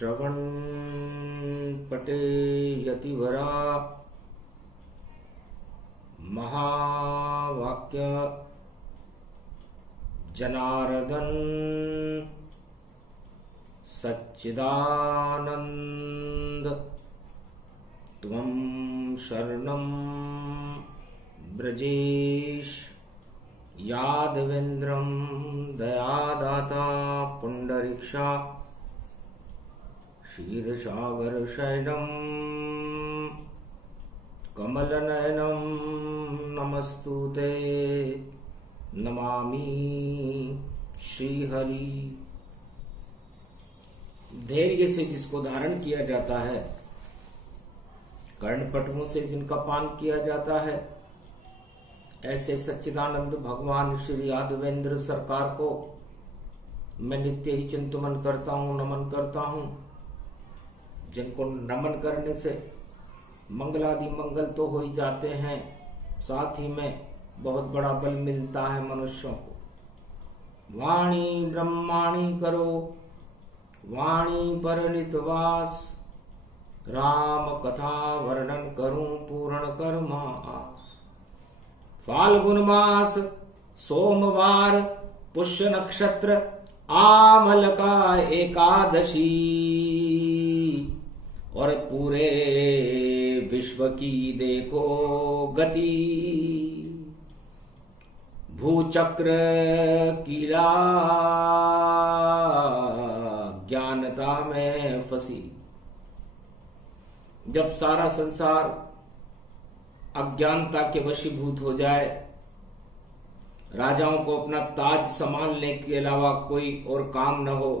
श्रवण पटे यतिवरा महावाक्य जनार्दन सच्चिदानंद त्वं शरणं ब्रजेश यादवेन्द्रं दयादाता पुंडरीक्षा क्षीरसागर शयनं कमलनयनं नमस्तुते नमामि श्रीहरि। धैर्य से जिसको धारण किया जाता है, कर्णपटुओं से जिनका पान किया जाता है, ऐसे सच्चिदानंद भगवान श्री यादवेंद्र सरकार को मैं नित्य ही चिंतन करता हूँ, नमन करता हूँ। जिनको नमन करने से मंगलादि मंगल तो हो ही जाते हैं, साथ ही में बहुत बड़ा बल मिलता है मनुष्यों को। वाणी ब्रह्माणी करो, वाणी पर नितवास, राम कथा वर्णन करूं पूर्ण कर्म आस। फाल्गुन मास सोमवार पुष्य नक्षत्र आमल का एकादशी, और पूरे विश्व की देखो गति, भूचक्र कीला ज्ञानता में फंसी। जब सारा संसार अज्ञानता के वशीभूत हो जाए, राजाओं को अपना ताज संभालने के अलावा कोई और काम न हो,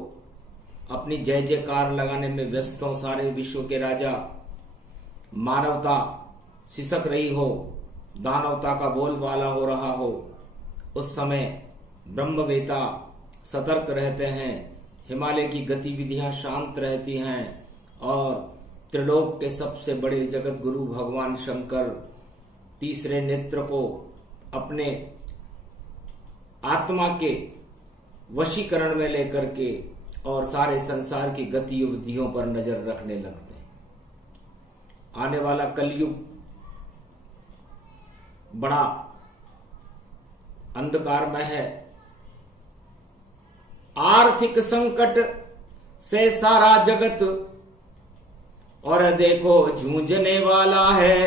अपनी जय जयकार लगाने में व्यस्त हो सारे विश्व के राजा, मानवता सिसक रही हो, दानवता का बोलबाला हो रहा हो, उस समय ब्रह्मवेता सतर्क रहते हैं, हिमालय की गतिविधियां शांत रहती हैं, और त्रिलोक के सबसे बड़े जगत गुरु भगवान शंकर तीसरे नेत्र को अपने आत्मा के वशीकरण में लेकर के और सारे संसार की गतिविधियों पर नजर रखने लगते हैं। आने वाला कलयुग बड़ा अंधकारमय है। आर्थिक संकट से सारा जगत और देखो जूझने वाला है,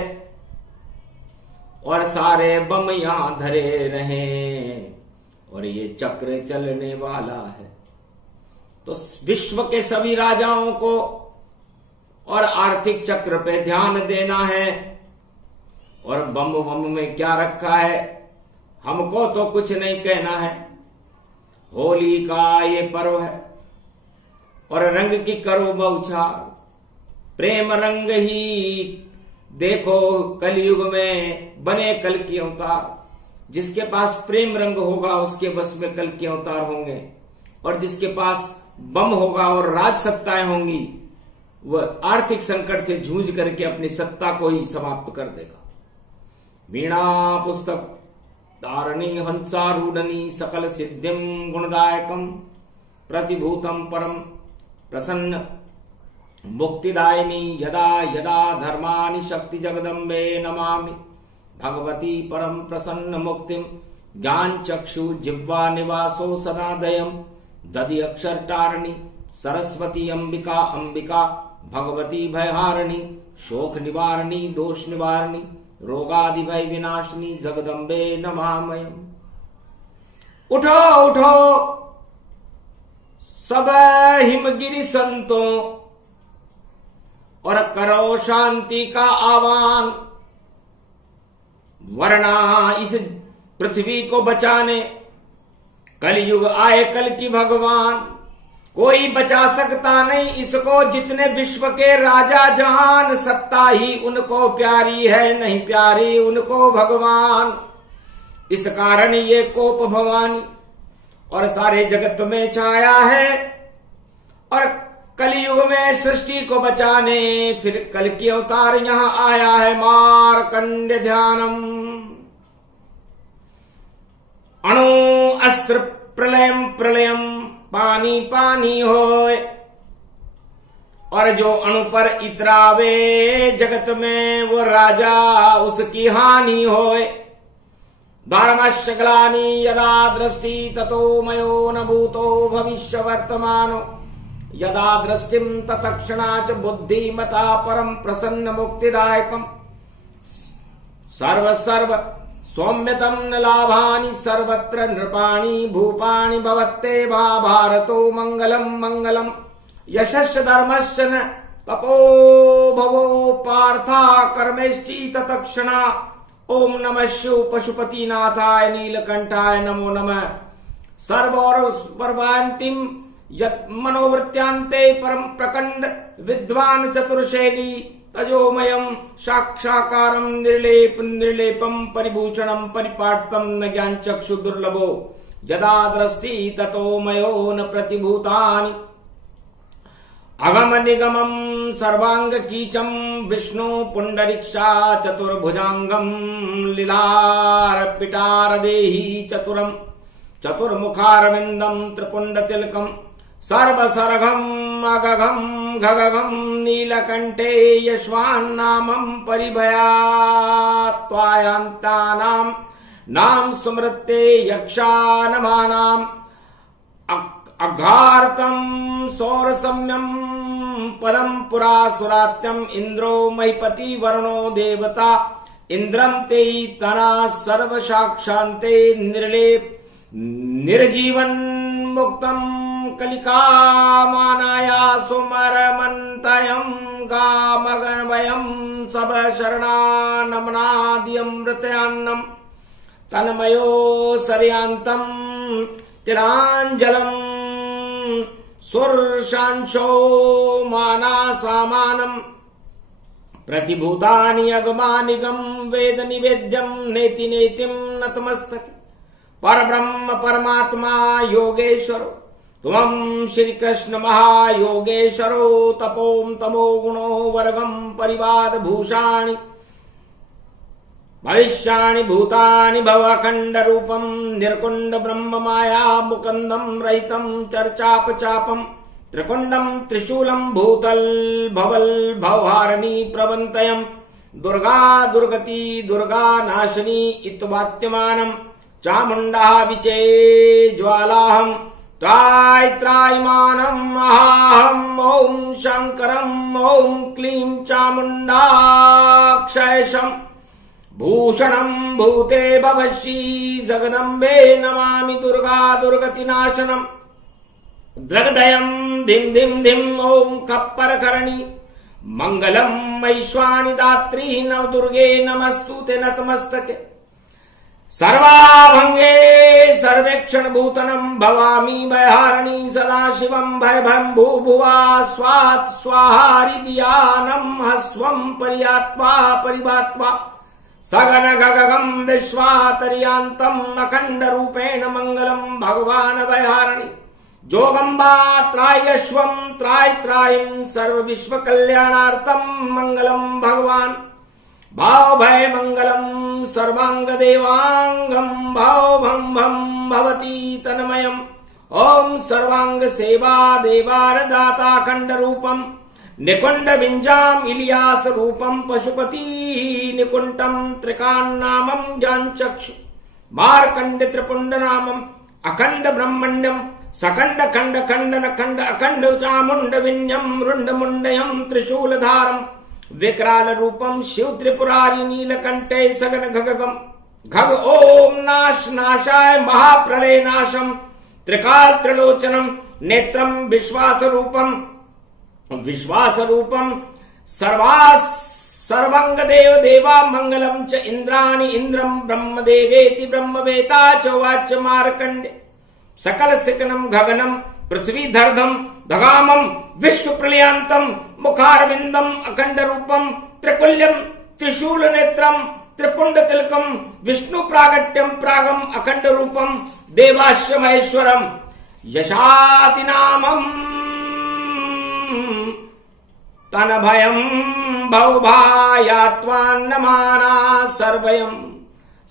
और सारे बम यहां धरे रहे, और ये चक्र चलने वाला है। तो विश्व के सभी राजाओं को और आर्थिक चक्र पे ध्यान देना है। और बम में क्या रखा है, हमको तो कुछ नहीं कहना है। होली का ये पर्व है और रंग की करो बौछार, प्रेम रंग ही देखो कलयुग में बने कल की अवतार। जिसके पास प्रेम रंग होगा उसके बस में कल के अवतार होंगे, और जिसके पास बम होगा और राज सत्ताएं होंगी, वह आर्थिक संकट से जूझ करके अपनी सत्ता को ही समाप्त कर देगा। वीणा पुस्तक धारणी हंसारूढ़नी सकल सिद्धिम गुणदायकम, प्रतिभूतम परम प्रसन्न मुक्तिदायिनी, यदा यदा धर्मानि शक्ति जगदम्बे नमामि भगवती परम प्रसन्न मुक्तिम। ज्ञान चक्षु जिह्वा निवासो सदादयम, दधि अक्षर टारणी सरस्वती अंबिका अंबिका, भगवती भयहारिणी शोक निवारणी दोष निवारणी, रोगादि भय विनाशिनी जगदम्बे नमामयम्। उठो उठो सब हिमगिरि संतों, और करो शांति का आह्वान, वरना इस पृथ्वी को बचाने कलयुग आए कल की भगवान। कोई बचा सकता नहीं इसको, जितने विश्व के राजा जहान, सत्ता ही उनको प्यारी है, नहीं प्यारी उनको भगवान। इस कारण ये कोप भवानी और सारे जगत में छाया है, और कलयुग में सृष्टि को बचाने फिर कल की अवतार यहां आया है मार्कंड ध्यानम। अणु अस्त्र प्रलयम प्रलयम पानी पानी होए, और जो अणु पर इतरावे जगत में वो राजा उसकी हानि होए। धर्मस्य ग्लानि यदा दृष्टि ततो मयो न भूतो भविष्य वर्तमानो यदा दृष्टिम तत्क्षणाच बुद्धिमता परम प्रसन्न मुक्तिदायकम। सर्व सर्व सौम्यतम न लाभानि सर्वत्र नृपाणि भूपाणि भवत्ते महाभारतो मंगलम मंगलम। यशश्च धर्मस्य न तपो भवो पार्था कर्मेष्टि तत्क्षणा। ओम नमः शिव पशुपतिनाथाय नीलकंठाय नमो नमः। सर्वौर पर्वान्तिम यत् मनोवृत्यांते परम प्रकंड विद्वान चतुर्शैली तजोमयम साक्षाकारम निर्लेप निर्लेपम परिभूषणम परिपाटतम न ज्ञान चक्षु दुर्लभो यदा दृष्टि ततो मयो न प्रतिभूतानि। अगम निगमम सर्वांग कीचम विष्णु पुंडरीक्षा चतुर्भुजांगम लीलार पिटार देहि चतुरम चतुर्मुखारविंदम त्रिपुंड तिलकम सर्वसर्गम अगघम घगघम नीलकंठे यश्वान्नामं परिभयात्वायांतानां नाम सुमृत्ते यक्षानमानाम् अघार्तम सौरसम्यम परम पुरा सुरात्यम इंद्रो महिपति वरुणो देवता इंद्रम ते तना सर्व साक्षांते निर्लेप निर्जीवन मुक्तम कलिकामानाया सुमरमन्तयं गामगणवयं सब शरणानमनादियमृतयान्नम तन्मयो सर्यांतम तिरांजलम सुरशांशो मानासामानम प्रतिभूतानि अगमानिगम वेद निवेद्यम नेति नेतिम नतमस्तके। परब्रह्म परमात्मा योगेश्वरो त्वं श्री कृष्ण महायोगेश्वरो तपोम तमो गुणो वर्गम परिवाद भूषाणि भविष्याणि भूतानि भवखंड रूपम निर्कुंड ब्रह्म माया मुकुंदम रहितम चर्चापचापम त्रिकुंडम त्रिशूलम भूतल भवल भवहारिणी प्रवंतयम दुर्गा दुर्गति दुर्गा नाशिनी इत्वात्यमानम चामुंडा विचे ज्वालाहम त्राय त्रायमानम अहाहम ओम शंकरम ओम क्लीं चामुंडाक्षयशम भूषणम भूते भवशी जगदम्बे नमामि दुर्गा दुर्गतिनाशनम द्रगदयम धिम धिम धिम ओम कप्परकर्णी मंगलम ऐश्वानि दात्री नवदुर्गे नमस्तुते नतमस्तके। सर्वाभंगे सर्वेक्षण भूतनम भवामी भयहारिणी सदाशिवम भयभं भूभुवा स्वात् स्वाहारिदियानम हस्वं परियात्वा परिवात्वा सगन गगगम विश्वातरियांतम अखंड रूपेण मंगलम भगवान भयहारिणी जोगम्बा त्रायश्वम त्राय त्रायं सर्व विश्व कल्याणार्थम मंगलम भगवान भाव भय मंगलम सर्वांग देवांगम भाव भम भम भवती तन्मयम ओम सर्वांग सेवा देवारदाता खंड रूपम निकुंड विंजाम इलियास रूपम पशुपति निकुंटम त्रिकान्नामम ज्ञानचक्षु मार्कंड त्रिपुंड नामम अखंड ब्रह्मण्यम सकंड खंड खंडन खंड अखंड चामुंड विन्यम रुंड मुंडयम त्रिशूलधारम विकराल रूपम शिव त्रिपुरारी नीलकंठे सगन घगगम घग ओम नाश नाशाय महाप्रलय नाशम त्रिकाल त्रिलोचनम नेत्रम विश्वास रूपम सर्वांग देव देवा मंगलम च इंद्राणि इंद्रम ब्रह्मदेवेति ब्रह्मवेता च वाच मार्कंडे सकल सिकनम गगनम पृथ्वी धर्धम धगामम विश्व प्रलयांतम मुखारविंदम अखंड रूपम त्रिकुल्यम त्रिशूल नेत्रम त्रिपुंड तिलकम विष्णु प्रागट्यम प्रागम अखंड रूपम देवाश्य महेश्वरम यशाति नामम तन भयम भवभायात्वान्नमाना सर्वयम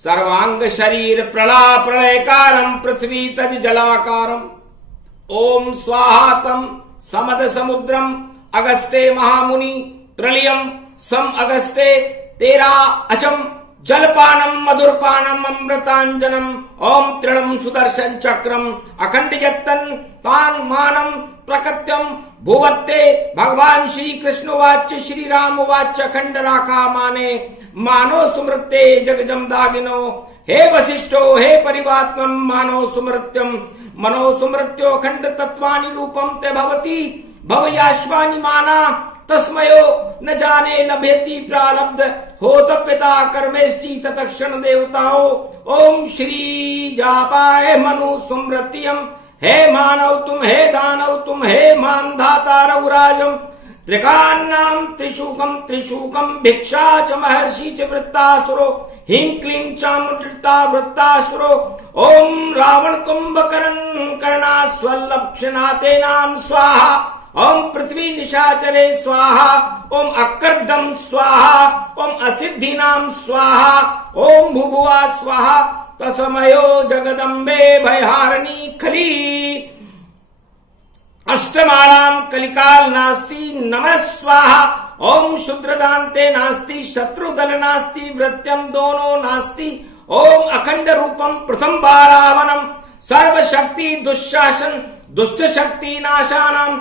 सर्वांग शरीर प्रला प्रलयकारम पृथ्वी तज जलाकारम ओम स्वाहातम समद समुद्रम अगस्ते महामुनि प्रलयम सम अगस्ते तेरा अचम जलपानम मधुरपानम अमृतांजनम ओम तृणम सुदर्शन चक्रम अखंड यत्तन पान मानम प्रकृत्यम भुवत्ते भगवान श्री कृष्ण वाच्य श्री राम वाच्य अखंड राखा माने मानो सुमृत्ते जगजम दागिनो हे वशिष्ठो हे परिवात्मम मानो सुमृत्यम मनो सुमृत्यो अखंड तत्वानि रूपम ते भवति भवयाश्वानि माना तस्मयो न जाने लभेति प्रारब्ध होत पिता कर्मेष्टि तत्क्षण देवताओं ओम श्री जापाय मनु सुमृत्यम हे मानव तुम हे दानव तुम हे मानधाता रघुराजम त्रिकान्नाम त्रिशूकम भिक्षा च महर्षि च वृत्तासुरो हिं क्लीं चामुद्रिता वृत्तासुरो ओम रावण कुंभकर्ण कर्णास्वल्लक्षणाते नाम स्वाहा ओम पृथ्वी निशाचरे स्वाहा ओम अकर्दम स्वाहा ओम असिद्धि नाम स्वाहा ओम भुभुआ स्वाहा तस्मयो जगदम्बे भयहारिणी खली अष्टमालाम कलिकाल नास्ति नमः स्वाहा ओम शुद्रदान्ते नास्ति शत्रुदल नास्ति वृत्यम दोनों नास्ति ओम अखंड रूपम प्रथम बारावनम सर्वशक्ति दुशासन दुष्ट शक्ति नाशानम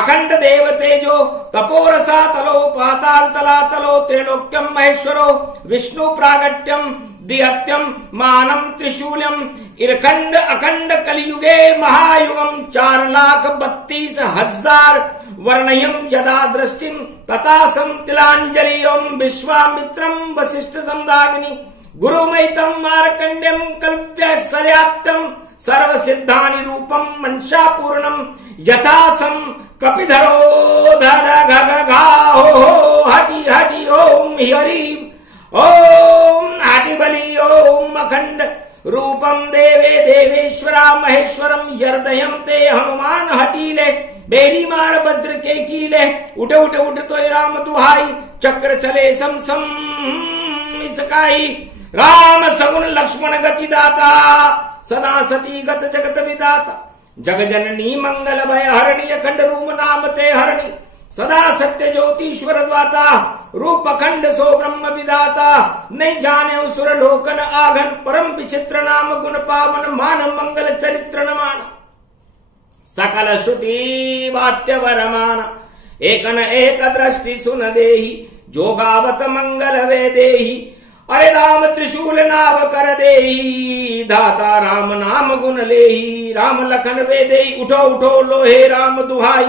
अखंड देव तेजो तपोरसा तलो पाताल तलातलो त्रैलोक्यम महेश्वरो विष्णु प्रागट्यम दिहत्यम मानम त्रिशूल्यम इरखंड अखंड कलियुगे महायुगम 4,32,000 वर्णयम यदा दृष्टिम तथा सम तिलांजलि ओम विश्वामित्रम वशिष्ठ संदागिनी गुरुमैतम मार्कंड्यम कल्प्य सर्याप्तम सर्व सिद्धानि रूपम मंशा पूर्णम यथासम कपिधरो धर घा हो हटि हटि ओम हरि ओम हटि बलि ओम अखंड रूपम देवे देवेश्वरा महेश्वरम यर्दयम ते हनुमान हटीले बेरी मार भद्र के कीले उठ उठ उठ तो राम दुहाई चक्र चले सम सम इसकाई राम सगुन लक्ष्मण गति दाता सदा सती गत जगत विदाता जग जननी मंगल भय हरणी अखंड रूप नाम ते हरणी सदा सत्य ज्योतिश्वर द्वाता रूप अखंड सो ब्रह्म विदाता नहीं जाने उसुर लोकन आघन परम विचित्र नाम गुण पावन मान मंगल चरित्र नमान सकल श्रुति वात्य वरमान एकन एक दृष्टि सुन देहि जोगावत मंगल वे देहि अरे राम त्रिशूल नाव कर देहि धाता राम नाम गुण लेहि राम लखन वे देहि उठो उठो लोहे राम दुहाई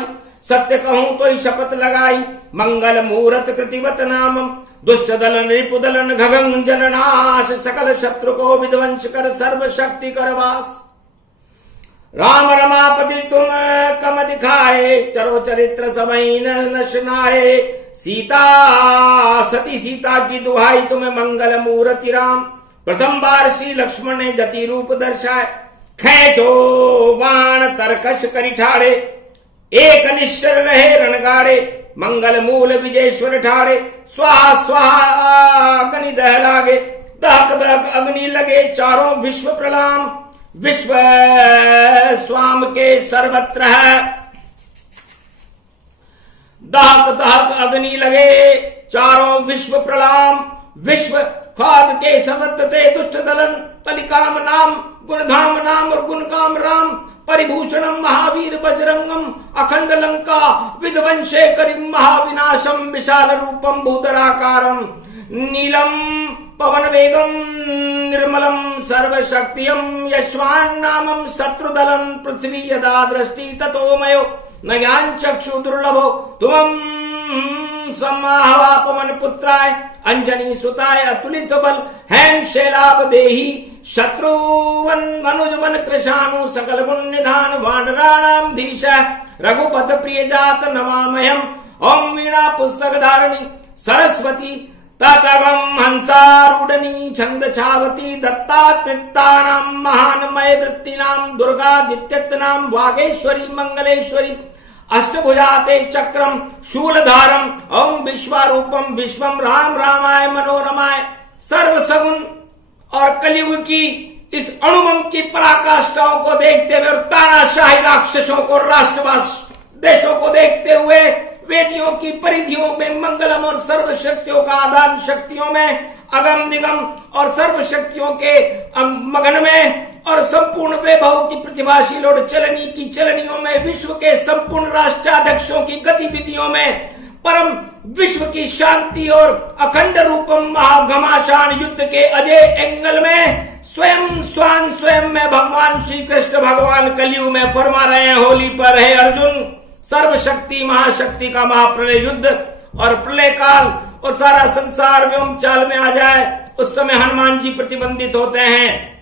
सत्य कहूं तो शपथ लगाई मंगल मूरत कृतिवत नामम दुष्ट दलन रिपुदलन घगन जननाश सकल शत्रु को विध्वंस कर सर्व शक्ति कर वास राम रमापति तुम कम दिखाए चरो चरित्र समय नशनाए सीता सती सीता की दुहाई तुम्हें मंगल मूर्ति राम प्रथम बार श्री लक्ष्मण ने जति रूप दर्शाए खेचो बाण तरकश करी ठाड़े एक निश्चर रहे रणगाड़े मंगल मूल विजयेश्वर ठाड़े स्वाहा स्वाहा अग्नि दह लागे दहक दहक अग्नि लगे चारों विश्व प्रणाम विश्व स्वाम के सर्वत्र है दहक दहक अग्नि लगे चारों विश्व प्रणाम विश्व खाद के समर्थते दुष्ट दलन कलिकाम नाम गुणधाम नाम और गुणकाम राम परिभूषणम महावीर बजरंगम अखंड लंका विध्वंसे करिम महाविनाशम विशाल रूपम भूधराकारम नीलम पवन वेगम निर्मलम सर्वशक्तियम यश्वान नामम शत्रुदलम पृथ्वी यदा दृष्टि ततो मयो न ज्ञान चक्षु दुर्लभो तुम समाहवा पवन पुत्राय अंजनी सुताय अतुलित बल हैम शैलाभ देही शत्रुवन मनुजवन कृशानु सकल गुण निधान वानराणाम धीश रघुपत प्रिय जात नमामयम ओम वीणा पुस्तक धारणी सरस्वती ततगम हंसारूढ़नी छंद छावती दत्तात्रितानाम महानमय वृत्तिनाम दुर्गादित्यनाम वागेश्वरी मंगलेश्वरी अष्टभुजाते चक्रम शूलधारम ओम विश्वारूपम विश्वम राम रामाय मनोरमाय सर्व सगुण और कलयुग की इस अणुमम की पराकाष्ठाओं को देखते हुए और तानाशाही राक्षसों को राष्ट्रवास देशों को देखते हुए वेदियों की परिधियों में मंगलम और सर्व शक्तियों का आदान, शक्तियों में अगम निगम और सर्व शक्तियों के मगन में और संपूर्ण वैभव की प्रतिभाशील और चलनी की चलनियों में, विश्व के संपूर्ण राष्ट्राध्यक्षों की गतिविधियों में, परम विश्व की शांति और अखंड रूपम महाघमाशान युद्ध के अजय एंगल में स्वयं में भगवान श्री कृष्ण भगवान कलयुग में फरमा रहे हैं होली पर, हे अर्जुन, सर्वशक्ति महाशक्ति का महाप्रलय युद्ध और प्रलय काल और सारा संसार व्योम चाल में आ जाए, उस समय हनुमान जी प्रतिबंधित होते हैं।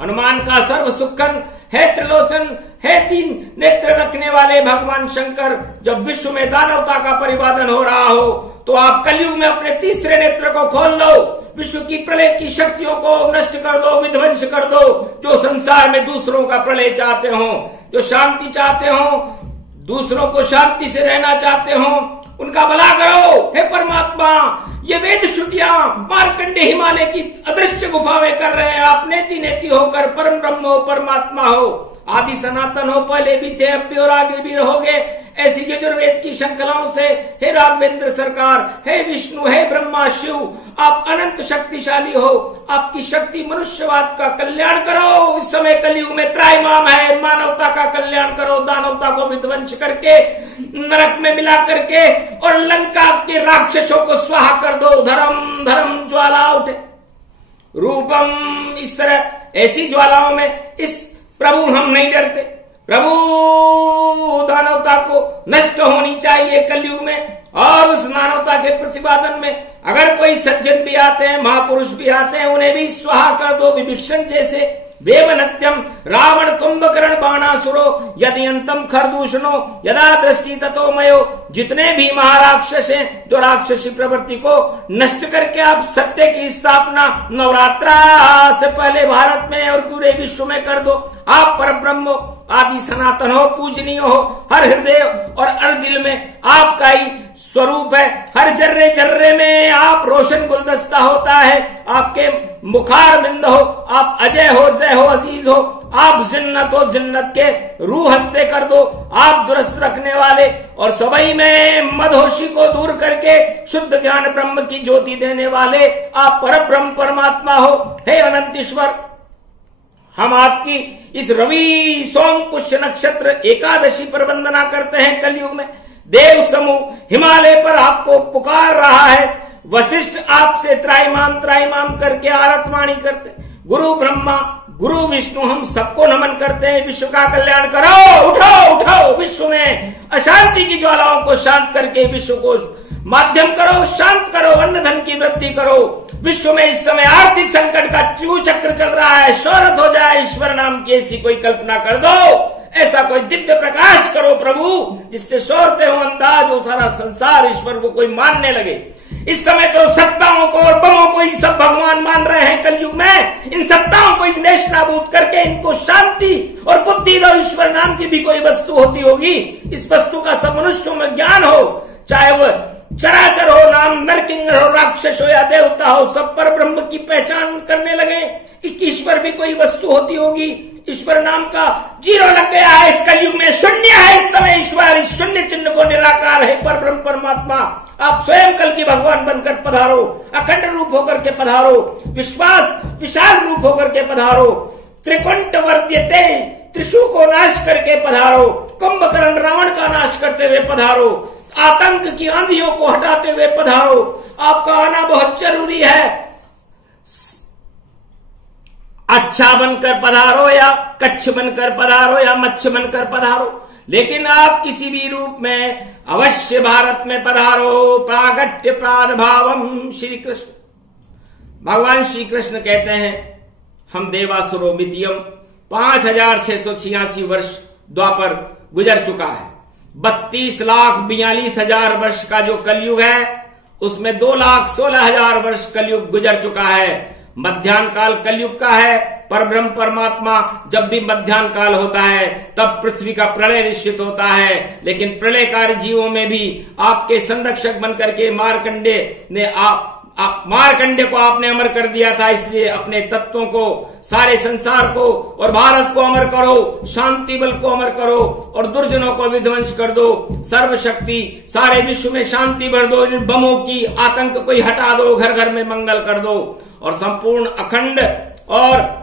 हनुमान का सर्व सुखन है त्रिलोचन, है तीन नेत्र रखने वाले भगवान शंकर। जब विश्व में दानवता का परिवादन हो रहा हो तो आप कलयुग में अपने तीसरे नेत्र को खोल लो, विश्व की प्रलय की शक्तियों को नष्ट कर दो, विध्वंस कर दो। जो संसार में दूसरों का प्रलय चाहते हो, जो शांति चाहते हो, दूसरों को शांति से रहना चाहते हो, उनका भला करो हे परमात्मा। ये वेद श्रुतियां मार्कंडे हिमालय की अदृश्य गुफा में कर रहे हैं। आप नेति नेति होकर परम ब्रह्म हो, परमात्मा हो, आदि सनातन हो, पहले भी थे, अब भी और आगे भी रहोगे। ऐसी यजुर्वेद की श्रृंखलाओं से हे राघवेंद्र सरकार, हे विष्णु, हे ब्रह्मा शिव, आप अनंत शक्तिशाली हो, आपकी शक्ति मनुष्यवाद का कल्याण करो। इस समय कलयुग में त्रायमाम है, मानवता का कल्याण करो, दानवता को विध्वंस करके नरक में मिला करके और लंका के राक्षसों को स्वाहा कर दो। धर्म धर्म ज्वाला उठे रूपम, इस तरह ऐसी ज्वालाओं में इस प्रभु हम नहीं डरते। प्रभु दानवता को नष्ट होनी चाहिए कलयुग में, और उस मानवता के प्रतिपादन में अगर कोई सज्जन भी आते हैं, महापुरुष भी आते हैं, उन्हें भी स्वाहा कर दो। विभीषण जैसे वेवनत्यम रावण कुंभकर्ण बाणासुरो यदि अंतम खरदूषणो यदा दृष्टि ततो मयो, जितने भी महाराक्षस हैं जो राक्षसी प्रवृत्ति को नष्ट करके आप सत्य की स्थापना नवरात्रा से पहले भारत में और पूरे विश्व में कर दो। आप परब्रह्म आदि सनातन हो, पूजनीय हो, हर हृदय और हर दिल में आपका ही स्वरूप है। हर जर्रे जर्रे में आप रोशन गुलदस्ता होता है, आपके मुखार बिंद हो, आप अजय हो, जय हो, अजीज हो, आप जिन्नत हो, जिन्नत के रूह हस्ते कर दो। आप दुरुस्त रखने वाले और सबई में मदहोशी को दूर करके शुद्ध ज्ञान ब्रह्म की ज्योति देने वाले आप परब्रह्म परमात्मा हो। हे अनंतीश्वर, हम आपकी इस रवि सोम पुष्य नक्षत्र एकादशी पर वंदना करते हैं। कलयुग में देव समूह हिमालय पर आपको पुकार रहा है। वशिष्ठ आपसे त्राइमाम करके आरतवाणी करते। गुरु ब्रह्मा, गुरु विष्णु, हम सबको नमन करते हैं। विश्व का कल्याण करो, उठो उठो, विश्व में अशांति की ज्वालाओं को शांत करके विश्व को माध्यम करो, शांत करो, अन्न धन की वृद्धि करो। विश्व में इस समय आर्थिक संकट का चक्र चल रहा है, शौहरत हो जाए, ईश्वर नाम की ऐसी कोई कल्पना कर दो। ऐसा कोई दिव्य प्रकाश करो प्रभु, जिससे शौहरते हो अंदाज हो, सारा संसार ईश्वर को कोई मानने लगे। इस समय तो सत्ताओं को और बमों को ही सब भगवान मान रहे हैं। कलयुग में इन सत्ताओं को नेश नाबूद करके इनको शांति और बुद्धि दो। ईश्वर नाम की भी कोई वस्तु होती होगी, इस वस्तु का सब मनुष्यों में ज्ञान हो, चाहे वह चराचर हो, नाम नरकिंगर हो, राक्षस हो या देवता हो, सब पर ब्रह्म की पहचान करने लगे। ईश्वर भी कोई वस्तु होती होगी। ईश्वर नाम का जीरो लग गया है इस कलयुग में, शून्य है इस समय ईश्वर। इस शून्य चिन्ह को निराकार है पर ब्रह्म परमात्मा। आप स्वयं कल की भगवान बनकर पधारो, अखंड रूप होकर के पधारो, विश्वास विशाल रूप होकर के पधारो। त्रिकुंट वर्त्यते, त्रिशु को नाश करके पधारो, कुंभकर्ण रावण का नाश करते हुए पधारो, आतंक की आंधियों को हटाते हुए पधारो। आपका आना बहुत जरूरी है। अच्छा बनकर पधारो या कच्छ बनकर पधारो या मच्छ बनकर पधारो, लेकिन आप किसी भी रूप में अवश्य भारत में पधारो। प्रागट्य प्रादभावम श्री कृष्ण। भगवान श्री कृष्ण कहते हैं, हम देवासुरो मितियम 5686 वर्ष द्वापर गुजर चुका है। 32,42,000 वर्ष का जो कलयुग है, उसमें 2,16,000 वर्ष कलयुग गुजर चुका है। मध्याह्न काल कलयुग का है। पर ब्रह्म परमात्मा जब भी मध्याह्न काल होता है तब पृथ्वी का प्रलय निश्चित होता है। लेकिन प्रलयकारी जीवों में भी आपके संरक्षक बनकर के मार्कंडे ने मारकंडे को आपने अमर कर दिया था, इसलिए अपने तत्वों को, सारे संसार को और भारत को अमर करो, शांति बल को अमर करो और दुर्जनों को विध्वंस कर दो। सर्वशक्ति सारे विश्व में शांति भर दो, इन बमों की आतंक को ही हटा दो, घर घर में मंगल कर दो और संपूर्ण अखंड और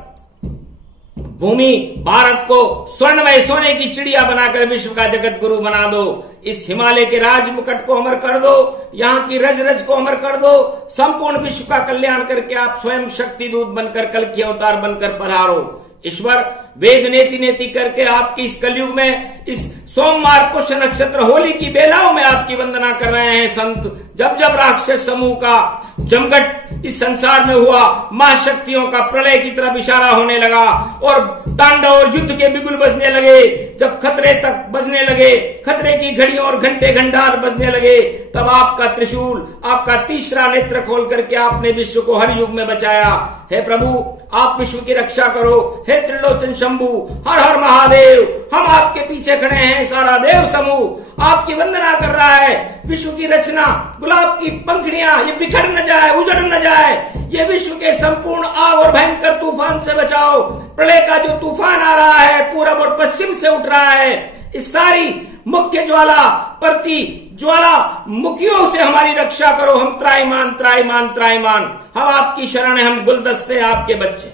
भूमि भारत को स्वर्णमय सोने की चिड़िया बनाकर विश्व का जगत गुरु बना दो। इस हिमालय के राज मुकुट को अमर कर दो, यहाँ की रज रज को अमर कर दो। संपूर्ण विश्व का कल्याण करके आप स्वयं शक्ति दूत बनकर, कल के अवतार बनकर पधारो। ईश्वर वेद नेति नेति करके आपकी इस कलयुग में, इस सोमवार पुष्य नक्षत्र होली की बेलाओं में आपकी वंदना कर रहे हैं संत। जब जब राक्षस समूह का जमघट इस संसार में हुआ, महाशक्तियों का प्रलय की तरफ इशारा होने लगा और तांडव और युद्ध के बिगुल बजने लगे, जब खतरे तक बजने लगे, खतरे की घड़ियों और घंटे घंटार बजने लगे, तब आपका त्रिशूल, आपका तीसरा नेत्र खोल करके आपने विश्व को हर युग में बचाया। हे प्रभु, आप विश्व की रक्षा करो। हे त्रिलोचन शंभु, हर हर महादेव, हम आपके पीछे खड़े हैं। सारा देव समूह आपकी वंदना कर रहा है। विश्व की रचना, गुलाब की पंखड़ियां ये बिखर न जाए, उजड़ न जाए। ये विश्व के संपूर्ण आग और भयंकर तूफान से बचाओ। प्रलय का जो तूफान आ रहा है, पूरब और पश्चिम से उठ रहा है, इस सारी मुख्य ज्वाला प्रति ज्वाला मुखियों से हमारी रक्षा करो। हम त्राईमान त्राईमान त्राईमान, हम आपकी शरण है। हम गुलदस्ते आपके बच्चे,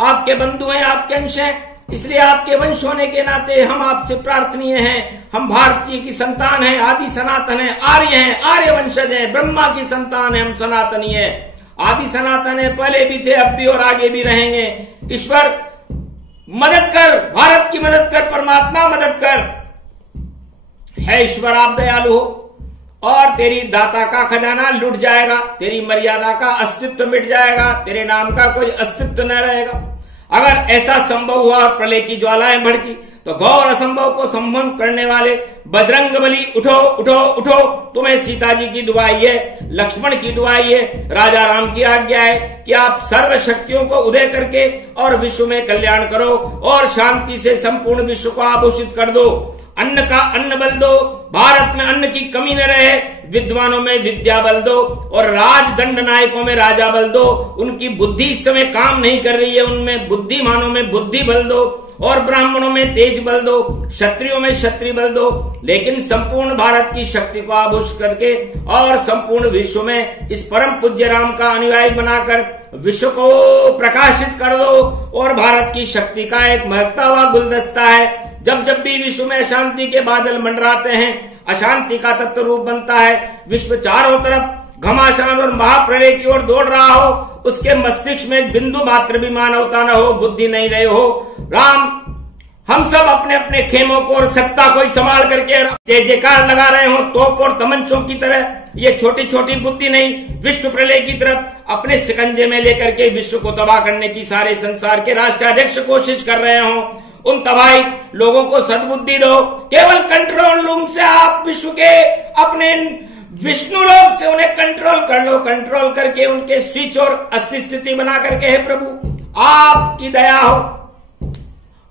आपके बंधु हैं, आपके अंश हैं, इसलिए आपके वंश होने के नाते हम आपसे प्रार्थनीय हैं। हम भारतीय की संतान हैं, आदि सनातन है, आर्य हैं, आर्य वंशज हैं, ब्रह्मा की संतान है, हम सनातनी है, आदि सनातन है, पहले भी थे, अब भी और आगे भी रहेंगे। ईश्वर मदद कर, भारत की मदद कर, परमात्मा मदद कर। है ईश्वर, आप दयालु हो और तेरी दाता का खजाना लुट जाएगा, तेरी मर्यादा का अस्तित्व मिट जाएगा, तेरे नाम का कोई अस्तित्व न रहेगा। अगर ऐसा संभव हुआ और प्रलय की ज्वालाएं भड़की, तो घोर असंभव को संभव करने वाले बजरंग बली उठो उठो उठो। तुम्हें सीता जी की दुआई है, लक्ष्मण की दुआई है, राजा राम की आज्ञा है कि आप सर्व शक्तियों को उदय करके और विश्व में कल्याण करो और शांति से संपूर्ण विश्व को आभूषित कर दो। अन्न का अन्न बल दो, भारत में अन्न की कमी न रहे, विद्वानों में विद्या बल दो और राजदंड नायकों में राजा बल दो। उनकी बुद्धि इस समय काम नहीं कर रही है, उनमें बुद्धिमानों में बुद्धि बल दो और ब्राह्मणों में तेज बल दो, क्षत्रियों में क्षत्रिय बल दो। लेकिन संपूर्ण भारत की शक्ति को आभूष करके और संपूर्ण विश्व में इस परम पूज्य राम का अनुयायी बनाकर विश्व को प्रकाशित कर दो। और भारत की शक्ति का एक महत्ता हुआ गुलदस्ता है। जब जब भी विश्व में अशांति के बादल मंडराते हैं, अशांति का तत्व रूप बनता है, विश्व चारों तरफ घमासान और महाप्रलय की ओर दौड़ रहा हो, उसके मस्तिष्क में बिंदु मात्र भी मानवता न हो, बुद्धि नहीं रहे हो। राम, हम सब अपने अपने खेमों को और सत्ता को ही संभाल करके जय जयकार लगा रहे हो, तोप और तमंचों की तरह। ये छोटी छोटी बुद्धि नहीं, विश्व प्रलय की तरफ अपने शिकंजे में लेकर के विश्व को तबाह करने की सारे संसार के राष्ट्राध्यक्ष कोशिश कर रहे हो। उन तबाही लोगों को सद्बुद्धि दो। केवल कंट्रोल रूम से आप विश्व के अपने विष्णु लोक से उन्हें कंट्रोल कर लो। कंट्रोल करके उनके स्विच और अस्थिर स्थिति बना करके, हे प्रभु आपकी दया हो।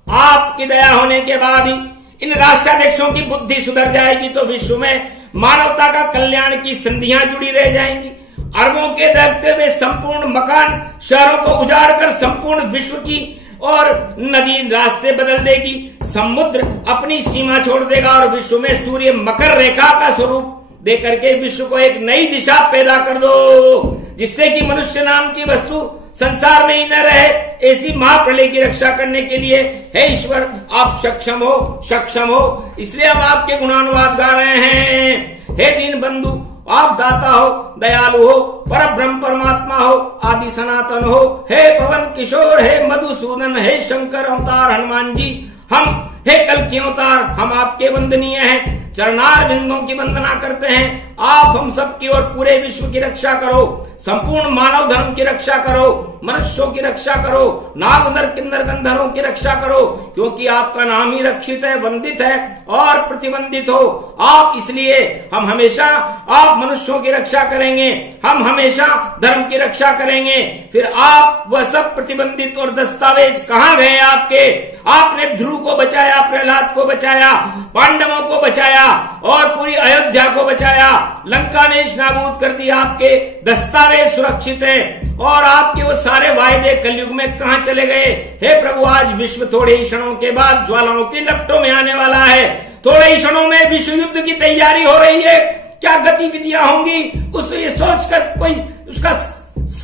आपकी दया होने के बाद ही इन राष्ट्राध्यक्षों की बुद्धि सुधर जाएगी, तो विश्व में मानवता का कल्याण की संधियां जुड़ी रह जाएंगी। अरबों के दहकते हुए संपूर्ण मकान शहरों को उजाड़ कर संपूर्ण विश्व की और नदी रास्ते बदल देगी, समुद्र अपनी सीमा छोड़ देगा और विश्व में सूर्य मकर रेखा का स्वरूप देकर के विश्व को एक नई दिशा पैदा कर दो, जिससे कि मनुष्य नाम की वस्तु संसार में ही न रहे। ऐसी महाप्रलय की रक्षा करने के लिए हे ईश्वर आप सक्षम हो, सक्षम हो। इसलिए हम आपके गुणानुवाद गा रहे हैं। हे दीन बंधु, आप दाता हो, दयालु हो, पर ब्रह्म परमात्मा हो, आदि सनातन हो। हे पवन किशोर, हे मधुसूदन, हे शंकर अवतार हनुमान जी, हम हे कल के अवतार, हम आपके वंदनीय हैं। चरणार बिंदों की वंदना करते हैं। आप हम सबकी और पूरे विश्व की रक्षा करो, संपूर्ण मानव धर्म की रक्षा करो। मनुष्यों की रक्षा करो, नाग नर किन्नर गंधर्वों की रक्षा करो, क्योंकि आपका नाम ही रक्षित है, वंदित है और प्रतिबंधित हो आप। इसलिए हम हमेशा आप मनुष्यों की रक्षा करेंगे, हम हमेशा धर्म की रक्षा करेंगे। फिर आप वह सब प्रतिबंधित और दस्तावेज कहाँ गए आपके? आपने ध्रुव को बचाया, प्रहलाद को बचाया, पांडवों को बचाया और पूरी अयोध्या को बचाया, लंका ने नाबूद कर दिया। आपके दस्तावेज सुरक्षित है और आपके वो सारे वायदे कलयुग में कहां चले गए? हे प्रभु, आज विश्व थोड़े ही क्षणों के बाद ज्वालाओं की लपटों में आने वाला है। थोड़े ही क्षणों में विश्व युद्ध की तैयारी हो रही है। क्या गतिविधियां होंगी उसे ये सोचकर कोई उसका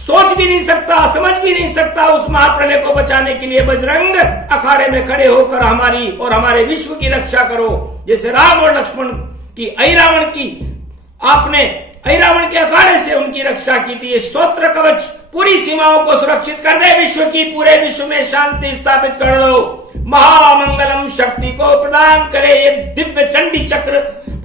सोच भी नहीं सकता, समझ भी नहीं सकता। उस महाप्रलय को बचाने के लिए बजरंग अखाड़े में खड़े होकर हमारी और हमारे विश्व की रक्षा करो। जैसे राम और लक्ष्मण की अहिरावण की आपने अहिरावण के अखाड़े से उनकी रक्षा की थी। ये स्तोत्र कवच पूरी सीमाओं को सुरक्षित कर दे विश्व की, पूरे विश्व में शांति स्थापित कर दो। महामंगलम शक्ति को प्रदान करे ये दिव्य चंडी चक्र।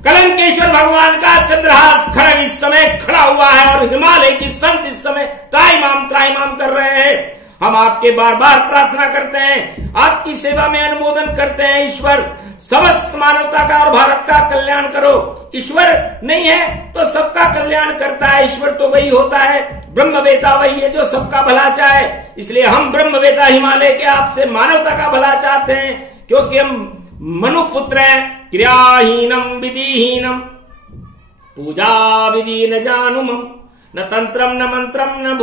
कलंकेश्वर भगवान का चंद्रहास खड़ग इस समय खड़ा हुआ है और हिमालय की संत इस समय त्राहिमाम कर रहे हैं। हम आपके बार बार प्रार्थना करते हैं, आपकी सेवा में अनुमोदन करते हैं। ईश्वर समस्त मानवता का और भारत का कल्याण करो। ईश्वर नहीं है तो सबका कल्याण करता है। ईश्वर तो वही होता है, ब्रह्मवेता वही है जो सबका भला चाहे। इसलिए हम ब्रह्मवेता हिमालय के आपसे मानवता का भला चाहते हैं, क्योंकि हम मनुपुत्र हैं। क्रियाहीनम विधिहीनम पूजा विधि न जानुमम, न तंत्रम न मंत्रम न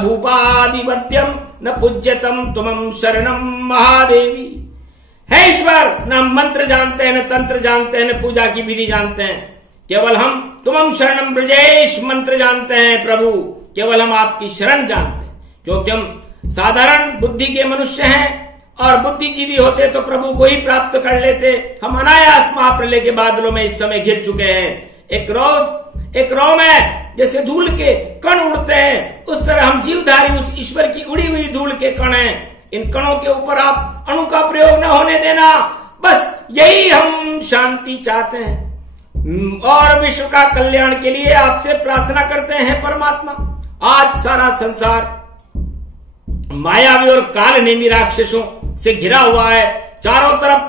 भूपादिवद्यम न पूज्यतम तुमम शरणम महादेवी। है ईश्वर, न हम मंत्र जानते हैं, न तंत्र जानते हैं, न पूजा की विधि जानते हैं। केवल हम तुमम शरणम ब्रजेश मंत्र जानते हैं प्रभु। केवल हम आपकी शरण जानते हैं, क्योंकि हम साधारण बुद्धि के मनुष्य हैं और बुद्धिजीवी होते तो प्रभु को ही प्राप्त कर लेते। हम अनायास महाप्रलय के बादलों में इस समय घिर चुके हैं। एक रौ में जैसे धूल के कण उड़ते हैं, उस तरह हम जीवधारी उस ईश्वर की उड़ी हुई धूल के कण हैं। इन कणों के ऊपर आप अणु का प्रयोग न होने देना, बस यही हम शांति चाहते हैं और विश्व का कल्याण के लिए आपसे प्रार्थना करते हैं परमात्मा। आज सारा संसार मायावी और कालनेमी राक्षसों से घिरा हुआ है। चारों तरफ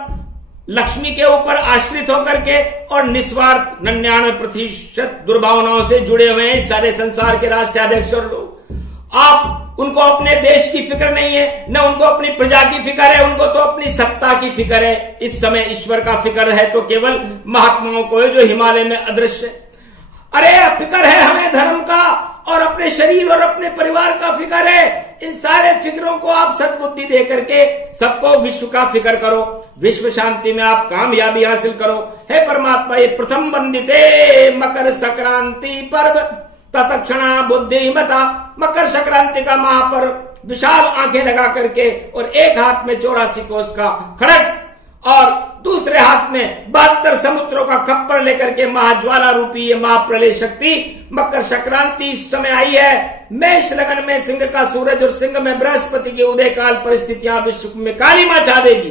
लक्ष्मी के ऊपर आश्रित होकर के और निस्वार्थ 99% दुर्भावनाओं से जुड़े हुए हैं सारे संसार के राष्ट्राध्यक्ष और लोग। आप उनको अपने देश की फिक्र नहीं है, न उनको अपनी प्रजा की फिक्र है, उनको तो अपनी सत्ता की फिक्र है। इस समय ईश्वर का फिक्र है तो केवल महात्माओं को है जो हिमालय में अदृश्य। अरे फिक्र है हमें धर्म का और अपने शरीर और अपने परिवार का फिक्र है। इन सारे फिक्रों को आप सद्बुद्धि दे करके सबको विश्व का फिक्र करो। विश्व शांति में आप कामयाबी हासिल करो। हे परमात्मा, ये प्रथम वंदिते मकर संक्रांति पर्व तत्क्षणा बुद्धिमता। मकर संक्रांति का महापर्व विशाल आंखें लगा करके और एक हाथ में 84 कोस का खड़ग और दूसरे हाथ में 72 समुद्रों का खप्पर लेकर के महाज्वाला रूपी ये महाप्रलय शक्ति मकर संक्रांति इस समय आई है। मेष लगन में सिंह का सूरज और सिंह में बृहस्पति की उदय काल परिस्थितियां विश्व में काली मचा देगी,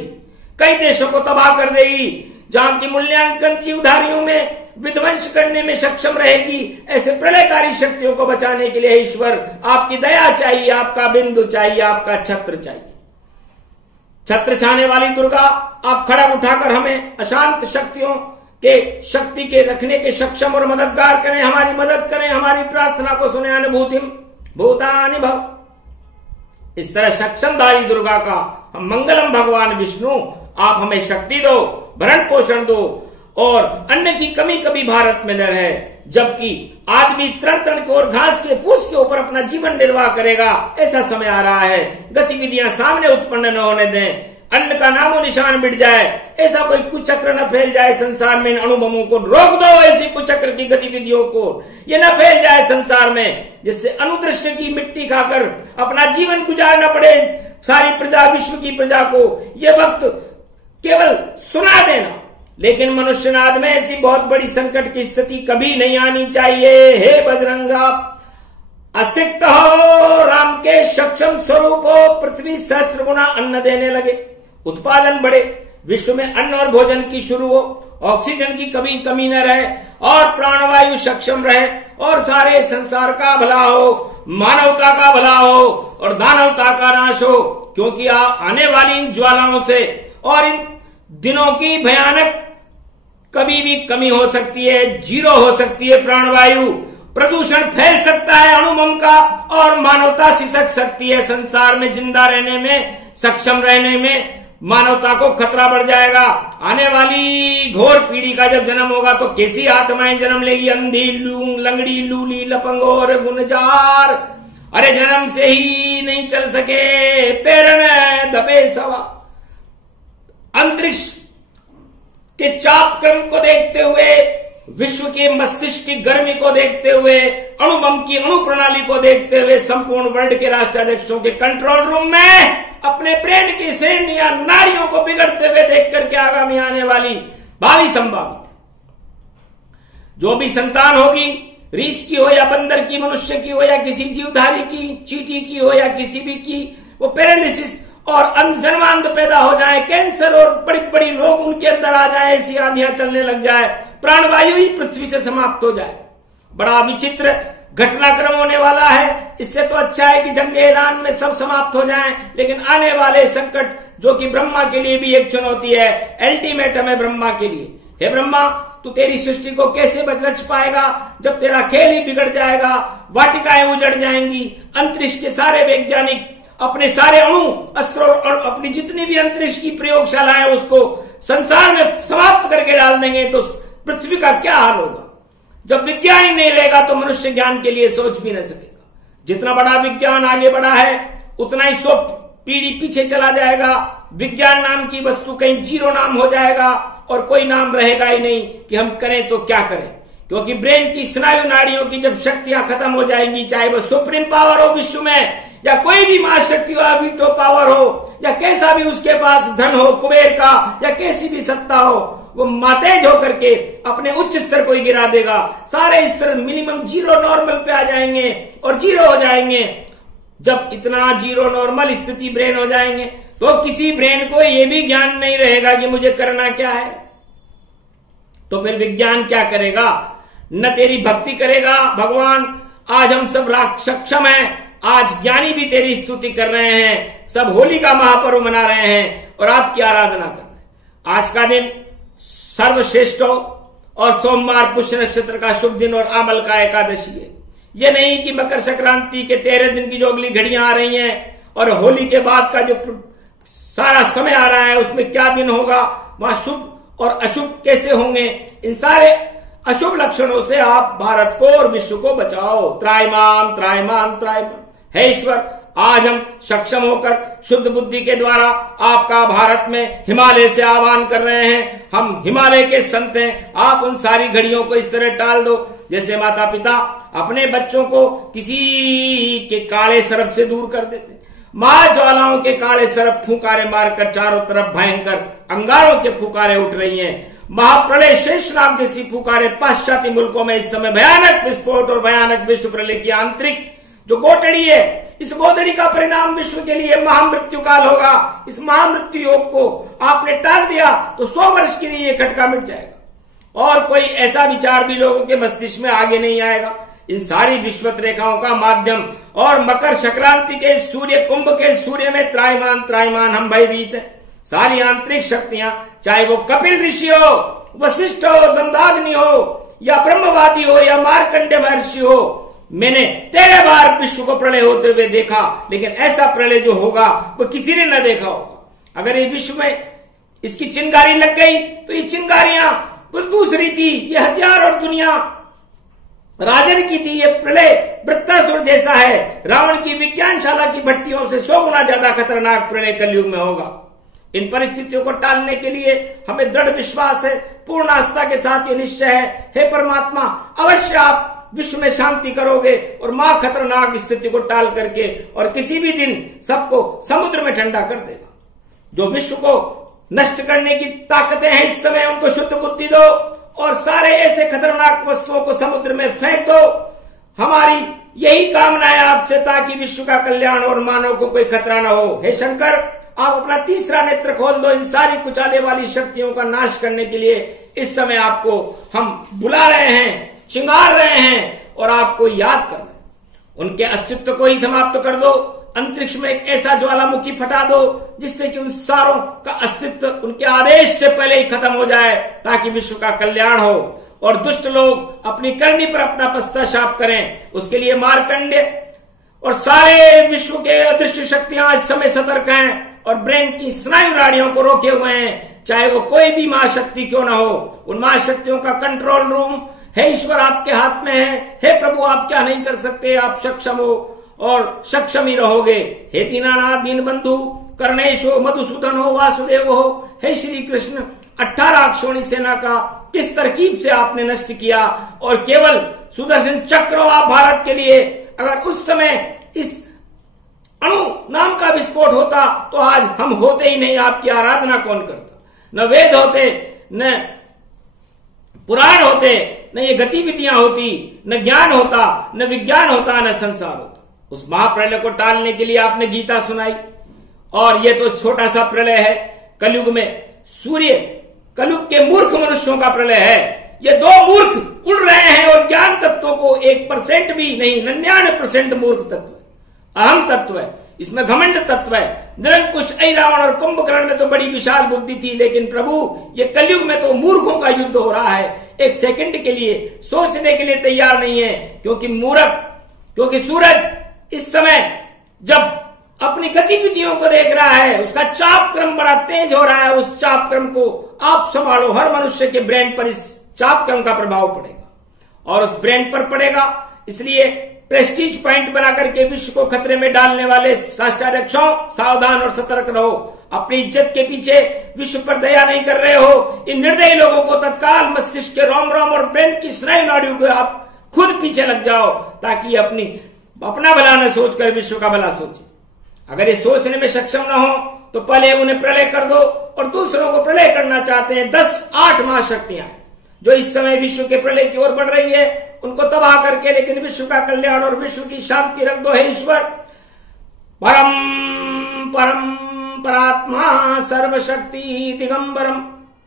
कई देशों को तबाह कर देगी। जहां की मूल्यांकन की उधारियों में विध्वंस करने में सक्षम रहेगी, ऐसे प्रलयकारी शक्तियों को बचाने के लिए ईश्वर आपकी दया चाहिए, आपका बिंदु चाहिए, आपका छत्र चाहिए। छत्र छाने वाली दुर्गा, आप खड़ा उठाकर हमें अशांत शक्तियों के शक्ति के रखने के सक्षम और मददगार करें, हमारी मदद करें, हमारी प्रार्थना को सुने। अनुभूतिम भूतानि भव। इस तरह सक्षमधारी दुर्गा का हम मंगलम भगवान विष्णु, आप हमें शक्ति दो, भरण पोषण दो और अन्न की कमी कभी भारत में न रहे। जबकि आदमी तरण के और घास के फूस के ऊपर अपना जीवन निर्वाह करेगा, ऐसा समय आ रहा है। गतिविधियां सामने उत्पन्न न होने दें, अन्न का नामो निशान मिट जाए, ऐसा कोई कुचक्र न फैल जाए संसार में। इन अनुभवों को रोक दो, ऐसी कुचक्र की गतिविधियों को ये न फैल जाए संसार में, जिससे अनुदृश्य की मिट्टी खाकर अपना जीवन गुजारना पड़े सारी प्रजा, विश्व की प्रजा को। ये वक्त केवल सुना देना, लेकिन मनुष्यनाद में ऐसी बहुत बड़ी संकट की स्थिति कभी नहीं आनी चाहिए। हे बजरंगा, असिक्त हो, राम के सक्षम स्वरूप हो, पृथ्वी सहस्त्र गुना अन्न देने लगे, उत्पादन बढ़े, विश्व में अन्न और भोजन की शुरू हो, ऑक्सीजन की कमी न रहे और प्राणवायु सक्षम रहे और सारे संसार का भला हो मानवता का भला हो और दानवता का नाश हो, क्योंकि आने वाली इन ज्वालाओं से और इन दिनों की भयानक कभी भी कमी हो सकती है, जीरो हो सकती है प्राणवायु, प्रदूषण फैल सकता है अणुबम का और मानवता सिसक सकती है। संसार में जिंदा रहने में, सक्षम रहने में मानवता को खतरा बढ़ जाएगा। आने वाली घोर पीढ़ी का जब जन्म होगा तो कैसी आत्माएं जन्म लेगी, अंधी, लूंग, लंगड़ी, लूली, लपंगोर, गुनजार। अरे जन्म से ही नहीं चल सके, पैर में दबे सवा। अंतरिक्ष के चाप क्रम को देखते हुए, विश्व के मस्तिष्क की गर्मी को देखते हुए, अणुबम की अणु प्रणाली को देखते हुए संपूर्ण वर्ल्ड के राष्ट्राध्यक्षों के कंट्रोल रूम में अपने ब्रेन की श्रेणियां, नाड़ियों को बिगड़ते हुए देख करके आगामी आने वाली भावी संभावित जो भी संतान होगी, रीछ की हो या बंदर की, मनुष्य की हो या किसी जीवधारी की, चींटी की हो या किसी भी की, वो पैरालिसिस और जन्मांध पैदा हो जाए, कैंसर और बड़ी बड़ी रोग उनके अंदर आ जाए, ऐसी आंधियां चलने लग जाए, प्राणवायु ही पृथ्वी से समाप्त हो जाए। बड़ा विचित्र घटनाक्रम होने वाला है। इससे तो अच्छा है कि जंग ऐलान में सब समाप्त हो जाएं, लेकिन आने वाले संकट जो कि ब्रह्मा के लिए भी एक चुनौती है, अल्टीमेटम है ब्रह्मा के लिए। हे ब्रह्मा, तू तेरी सृष्टि को कैसे रच पाएगा जब तेरा खेल ही बिगड़ जाएगा, वाटिकाएं उजड़ जाएंगी, अंतरिक्ष के सारे वैज्ञानिक अपने सारे अणु अस्त्रों और अपनी जितनी भी अंतरिक्ष की प्रयोगशालाएं उसको संसार में समाप्त करके डाल देंगे, तो पृथ्वी का क्या हाल होगा। जब विज्ञान ही नहीं रहेगा तो मनुष्य ज्ञान के लिए सोच भी नहीं सकेगा। जितना बड़ा विज्ञान आगे बढ़ा है उतना ही 100 पीढ़ी पीछे चला जाएगा। विज्ञान नाम की वस्तु कहीं जीरो नाम हो जाएगा और कोई नाम रहेगा ही नहीं कि हम करें तो क्या करें, क्योंकि ब्रेन की स्नायु नाड़ियों की जब शक्तियां खत्म हो जाएंगी, चाहे वो सुप्रीम पावर हो विश्व में या कोई भी महाशक्ति हो, वीटो पावर हो या कैसा भी उसके पास धन हो कुबेर का या कैसी भी सत्ता हो, वो मातेज होकर के अपने उच्च स्तर को ही गिरा देगा। सारे स्तर मिनिमम जीरो नॉर्मल पे आ जाएंगे और जीरो हो जाएंगे। जब इतना जीरो नॉर्मल स्थिति ब्रेन हो जाएंगे तो किसी ब्रेन को ये भी ज्ञान नहीं रहेगा कि मुझे करना क्या है। तो फिर विज्ञान क्या करेगा? न तेरी भक्ति करेगा भगवान। आज हम सब सक्षम हैं, आज ज्ञानी भी तेरी स्तुति कर रहे हैं, सब होली का महापर्व मना रहे हैं और आपकी आराधना कर रहे हैं। आज का दिन सर्वश्रेष्ठ हो और सोमवार पुष्य नक्षत्र का शुभ दिन और अमल का एकादशी है। ये नहीं कि मकर संक्रांति के 13 दिन की जो अगली घड़ियां आ रही हैं और होली के बाद का जो सारा समय आ रहा है उसमें क्या दिन होगा, वहां शुभ और अशुभ कैसे होंगे। इन सारे अशुभ लक्षणों से आप भारत को और विश्व को बचाओ। त्रायमान त्रायमान त्रायमान। हे ईश्वर, आज हम सक्षम होकर शुद्ध बुद्धि के द्वारा आपका भारत में हिमालय से आह्वान कर रहे हैं। हम हिमालय के संत हैं। आप उन सारी घड़ियों को इस तरह टाल दो जैसे माता पिता अपने बच्चों को किसी के काले सरफ से दूर कर देते। महाज्वालाओं के काले सरफ फुंकारे मारकर चारों तरफ भयंकर अंगारों के फुकारे उठ रही हैं। महाप्रलय शेष नाम जैसी फुकारे पाश्चात्य मुल्कों में इस समय भयानक विस्फोट और भयानक विश्व प्रलय की आंतरिक जो गोटड़ी है, इस गोटड़ी का परिणाम विश्व के लिए महामृत्यु काल होगा। इस महामृत्यु योग को आपने टाल दिया तो 100 वर्ष के लिए ये खटका मिट जाएगा और कोई ऐसा विचार भी लोगों के मस्तिष्क में आगे नहीं आएगा। इन सारी विश्वत रेखाओं का माध्यम और मकर संक्रांति के सूर्य कुंभ के सूर्य में त्रायमान त्रायमान हम भयभीत हैं। सारी आंतरिक शक्तियां, चाहे वो कपिल ऋषि हो, वशिष्ठ हो, जमदाग्नि हो या ब्रह्मवादी हो या मार्कंडेय महर्षि हो, मैंने 13 बार विश्व को प्रलय होते हुए देखा, लेकिन ऐसा प्रलय जो होगा वो किसी ने न देखा होगा। अगर ये विश्व में इसकी चिंगारी लग गई तो ये चिंगारियां दूसरी थी, ये हथियार और दुनिया राजन की थी। ये प्रलय वृत्तासुर जैसा है। रावण की विज्ञानशाला की भट्टियों से 100 गुना ज्यादा खतरनाक प्रलय कलयुग में होगा। इन परिस्थितियों को टालने के लिए हमें दृढ़ विश्वास है, पूर्ण आस्था के साथ ये निश्चय है, हे परमात्मा अवश्य आप विश्व में शांति करोगे और मां खतरनाक स्थिति को टाल करके और किसी भी दिन सबको समुद्र में ठंडा कर देगा। जो विश्व को नष्ट करने की ताकतें हैं इस समय उनको शुद्ध बुद्धि दो और सारे ऐसे खतरनाक वस्तुओं को समुद्र में फेंक दो। हमारी यही कामना है आपसे, ताकि विश्व का कल्याण और मानव को कोई खतरा न हो। हे शंकर, आप अपना तीसरा नेत्र खोल दो। इन सारी कुचाले वाली शक्तियों का नाश करने के लिए इस समय आपको हम बुला रहे हैं, चिंगार रहे हैं और आपको याद कर रहे हैं। उनके अस्तित्व को ही समाप्त कर दो, अंतरिक्ष में एक ऐसा ज्वालामुखी फटा दो जिससे कि उन सारों का अस्तित्व उनके आदेश से पहले ही खत्म हो जाए, ताकि विश्व का कल्याण हो और दुष्ट लोग अपनी करनी पर अपना पश्चाताप करें। उसके लिए मार्कंडेय और सारे विश्व के अदृश्य शक्तियां इस समय सतर्क हैं और ब्रेन की स्नायु नाड़ियों को रोके हुए हैं, चाहे वो कोई भी महाशक्ति क्यों ना हो। उन महाशक्तियों का कंट्रोल रूम हे ईश्वर आपके हाथ में है। हे प्रभु, आप क्या नहीं कर सकते, आप सक्षम हो और सक्षम ही रहोगे। हे दीनानाथ, दीन बंधु, कर्णेश हो, मधुसूदन हो, वासुदेव हो, हे श्री कृष्ण, 18 अक्षौणी सेना का किस तरकीब से आपने नष्ट किया और केवल सुदर्शन चक्र आप भारत के लिए। अगर उस समय इस अणु नाम का विस्फोट होता तो आज हम होते ही नहीं, आपकी आराधना कौन करता? न वेद होते, न पुराण होते, न ये गतिविधियां होती, न ज्ञान होता, न विज्ञान होता, न संसार होता। उस महाप्रलय को टालने के लिए आपने गीता सुनाई और ये तो छोटा सा प्रलय है। कलयुग में सूर्य कलयुग के मूर्ख मनुष्यों का प्रलय है। ये 2 मूर्ख उड़ रहे हैं और ज्ञान तत्वों को 1% भी नहीं, 99% मूर्ख तत्व है, अहम तत्व है, इसमें घमंड तत्व है। निरंकुश ऐरावण और कुंभकर्ण में तो बड़ी विशाल बुद्धि थी, लेकिन प्रभु ये कलयुग में तो मूर्खों का युद्ध हो रहा है। एक सेकंड के लिए सोचने के लिए तैयार नहीं है, क्योंकि सूरज इस समय जब अपनी गतिविधियों को देख रहा है, उसका चाप क्रम बड़ा तेज हो रहा है। उस चाप क्रम को आप संभालो। हर मनुष्य के ब्रेन पर इस चाप क्रम का प्रभाव पड़ेगा और उस ब्रेन पर पड़ेगा। इसलिए प्रेस्टीज पॉइंट बना करके विश्व को खतरे में डालने वाले राष्ट्राध्यक्षों, सावधान और सतर्क रहो। अपनी इज्जत के पीछे विश्व पर दया नहीं कर रहे हो। इन निर्दयी लोगों को तत्काल मस्तिष्क के रोम रोम और ब्रेन की स्नायु नाड़ियों को आप खुद पीछे लग जाओ, ताकि अपना भला न सोचकर विश्व का भला सोचे। अगर ये सोचने में सक्षम न हो तो पहले उन्हें प्रलय कर दो, और दूसरों को प्रलय करना चाहते हैं 10-8 महाशक्तियां जो इस समय विश्व के प्रलय की ओर बढ़ रही है, उनको तबाह करके, लेकिन विश्व का कल्याण और विश्व की शांति रख दो। हे ईश्वर, परम परम परात्मा सर्वशक्ति दिगंबरम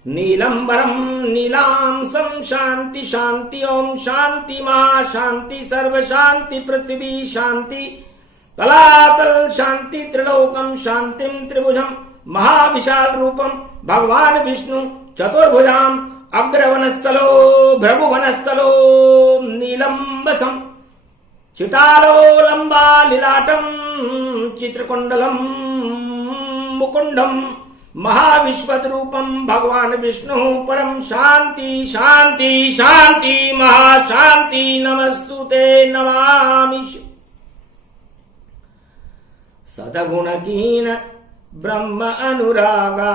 नीलंबरम नीलांसम शांति शांति ओम शांति महाशांति सर्व शांति पृथ्वी शांति तलातल शांति त्रिलोकम शांतिम त्रिभुजम महाविशाल रूपम भगवान विष्णु चतुर्भुजाम अग्रवनस्थलो भृगुवनस्थलो नीलंबसम चितालो लंबा लिलाटम चित्रकुंडलम मुकुंडम महाविश्वत रूपम भगवान विष्णु परम शांति शांति शांति महाशांति नमस्तुते नमामि। सदगुण कीन ब्रह्म अनुरागा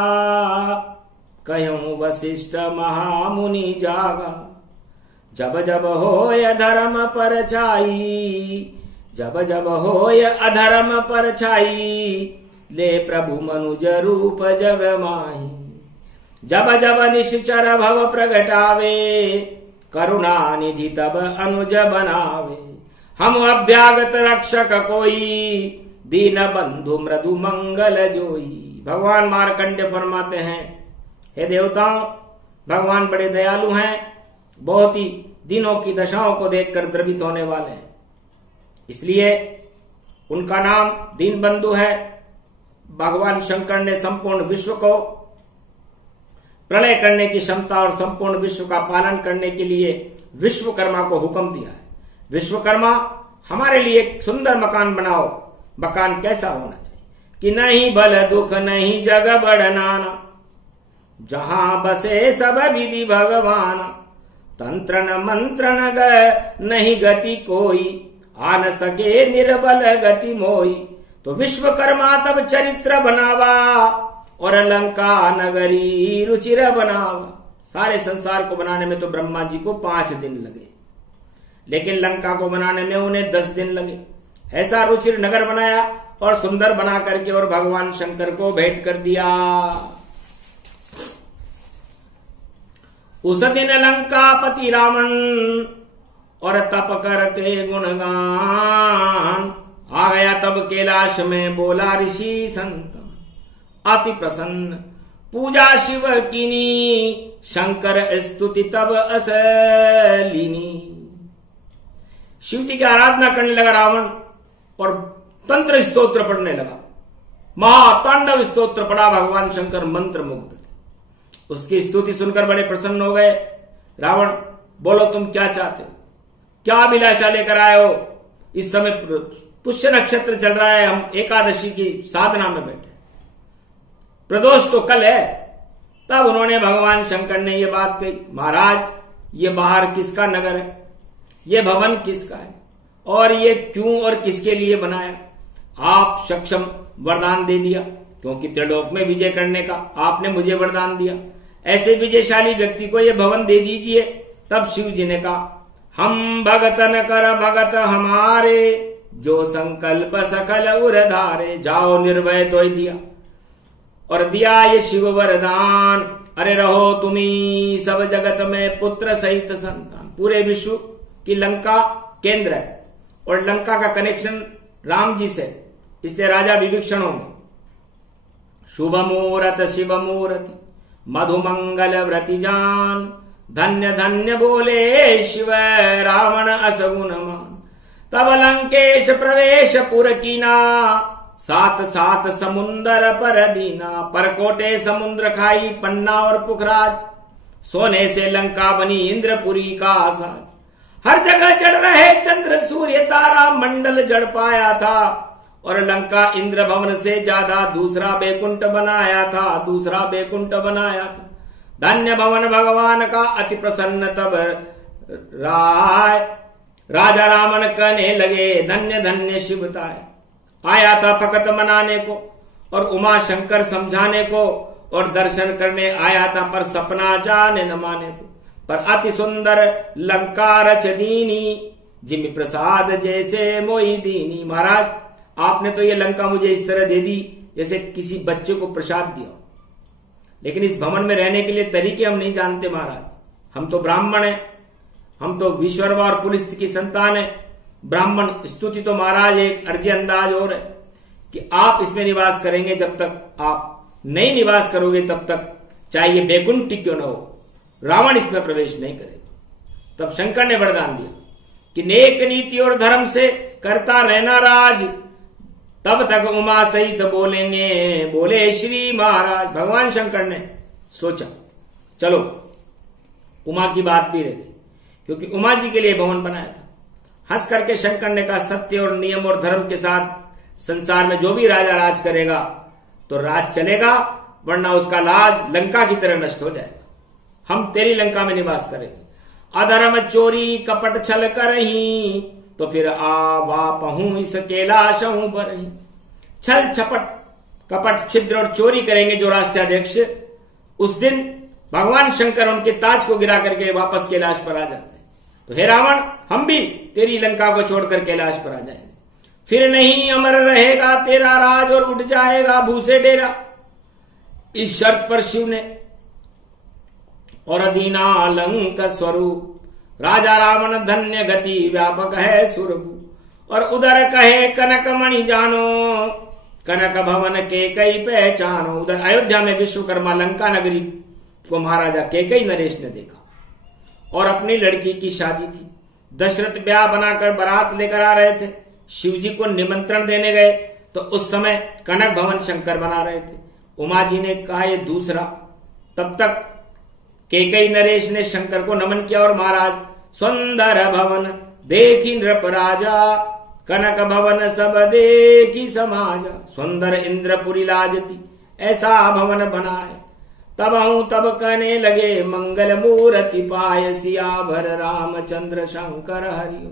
कह्यूं वशिष्ठ महामुनि जागा। जब जब होय धर्म पर छाई, जब जब होय अधर्म पर छाई, ले प्रभु मनुज रूप जग माही। जब जब निश्चर भव प्रगटावे, करुणा निधि तब अनुज बनावे। हम अभ्यागत रक्षक कोई, दीन बंधु मृदु मंगल जोई। भगवान मार्कंडेय फरमाते हैं, हे देवताओं, भगवान बड़े दयालु हैं, बहुत ही दिनों की दशाओं को देखकर द्रवित होने वाले हैं, इसलिए उनका नाम दीन बंधु है। भगवान शंकर ने संपूर्ण विश्व को प्रलय करने की क्षमता और संपूर्ण विश्व का पालन करने के लिए विश्वकर्मा को हुक्म दिया है। विश्वकर्मा, हमारे लिए एक सुंदर मकान बनाओ। मकान कैसा होना चाहिए कि नहीं बल दुख नहीं जग बढ़नाना, जहां बसे सब विधि भगवान। तंत्र न मंत्र न नहीं गति कोई, आन सके निर्बल गति मोई। तो विश्वकर्मा तब चरित्र बनावा, और लंका नगरी रुचिर बनावा। सारे संसार को बनाने में तो ब्रह्मा जी को 5 दिन लगे, लेकिन लंका को बनाने में उन्हें 10 दिन लगे। ऐसा रुचिर नगर बनाया और सुंदर बना करके और भगवान शंकर को भेंट कर दिया। उस दिन लंकापति रावण और तप करते गुणगान। आ गया तब कैलाश में बोला ऋषि संत, अति प्रसन्न पूजा शिव कीनी। शंकर स्तुति तब असलीनी। शिव जी की आराधना करने लगा रावण और तंत्र स्तोत्र पढ़ने लगा। महातांडव स्तोत्र पढ़ा, भगवान शंकर मंत्र मुग्ध थे। उसकी स्तुति सुनकर बड़े प्रसन्न हो गए। रावण, बोलो तुम क्या चाहते हो, क्या अभिलाषा लेकर आए हो? इस समय पुष्य नक्षत्र चल रहा है, हम एकादशी की साधना में बैठे, प्रदोष तो कल है। तब उन्होंने भगवान शंकर ने यह बात कही, महाराज ये बाहर किसका नगर है, ये भवन किसका है और ये क्यों और किसके लिए बनाया? आप सक्षम वरदान दे दिया, क्योंकि त्रिलोक में विजय करने का आपने मुझे वरदान दिया, ऐसे विजयशाली व्यक्ति को ये भवन दे दीजिए। तब शिव जी ने कहा, हम भगतन कर भगत हमारे, जो संकल्प सकल उरधारे। जाओ निर्भय तो दिया, और दिया ये शिव वरदान, अरे रहो तुम्ही सब जगत में पुत्र सहित संतान। पूरे विश्व की लंका केंद्र है और लंका का कनेक्शन राम जी से, इसलिए राजा विभीषण होंगे। शुभ मुहूर्त शिव मूर्ति, मधुमंगल व्रति जान, धन्य धन्य बोले शिव रावण असगुन मान। तब लंकेश प्रवेश पुर कीना, सात सात समुंदर पर दीना। परकोटे समुद्र खाई पन्ना और पुखराज, सोने से लंका बनी इंद्रपुरी का साज। हर जगह चढ़ रहे चंद्र सूर्य तारा, मंडल जड़ पाया था और लंका इंद्र भवन से ज्यादा दूसरा बैकुंठ बनाया था, दूसरा बैकुंठ बनाया था। धन्य भवन भगवान का अति प्रसन्न तब राय, राजा रावण कहने लगे धन्य धन्य शिवताय। आया था फकत मनाने को और उमा शंकर समझाने को, और दर्शन करने आया था पर सपना जाने न माने को। पर अति सुंदर लंका रच दीनी, जिमि प्रसाद जैसे मोई दीनी। महाराज आपने तो ये लंका मुझे इस तरह दे दी जैसे किसी बच्चे को प्रसाद दिया, लेकिन इस भवन में रहने के लिए तरीके हम नहीं जानते महाराज। हम तो ब्राह्मण हैं, हम तो विश्वकर्मा और पुलिस की संतान है। ब्राह्मण स्तुति तो महाराज एक अर्जी अंदाज और है कि आप इसमें निवास करेंगे, जब तक आप नहीं निवास करोगे तब तक चाहे ये बैकुंठ क्यों न हो, रावण इसमें प्रवेश नहीं करेगा। तब शंकर ने वरदान दिया कि नेक नीति और धर्म से करता रहना राज, तब तक उमा सहित बोलेंगे बोले श्री महाराज। भगवान शंकर ने सोचा चलो उमा की बात भी रही, क्योंकि उमा जी के लिए भवन बनाया था। हंस करके शंकर ने कहा, सत्य और नियम और धर्म के साथ संसार में जो भी राजा राज करेगा तो राज चलेगा, वरना उसका लाज लंका की तरह नष्ट हो जाएगा। हम तेरी लंका में निवास करेंगे। अधर्म चोरी कपट छल करही, तो फिर आवापहूं इस कैलाशहूं बरही। छल छपट कपट छिद्र और चोरी करेंगे जो राष्ट्राध्यक्ष, उस दिन भगवान शंकर उनके ताज को गिरा करके वापस कैलाश पर आ जाते हैं। तो हे रावण, हम भी तेरी लंका को छोड़कर कैलाश पर आ जाएंगे। फिर नहीं अमर रहेगा तेरा राज और उठ जाएगा भूसे डेरा। इस शर्त पर शिव ने और दीना लंक स्वरूप, राजा रावण धन्य गति व्यापक है सुरभु। और उधर कहे कनक मणि जानो, कनक भवन के कई पहचानो। उधर अयोध्या में विश्वकर्मा लंका नगरी को महाराजा केकई नरेश ने देखा और अपनी लड़की की शादी थी। दशरथ ब्याह बनाकर बारात लेकर आ रहे थे, शिव जी को निमंत्रण देने गए तो उस समय कनक भवन शंकर बना रहे थे। उमा जी ने कहा ये दूसरा। तब तक केकई नरेश ने शंकर को नमन किया और महाराज सुंदर भवन देखी नृप राजा, कनक भवन सब देखी समाजा। सुंदर इंद्रपुरी लाजती ऐसा भवन बनाए, तब हूं तब कहने लगे मंगल मूर्ति पाय। सियावर रामचंद्र शंकर हरिओ।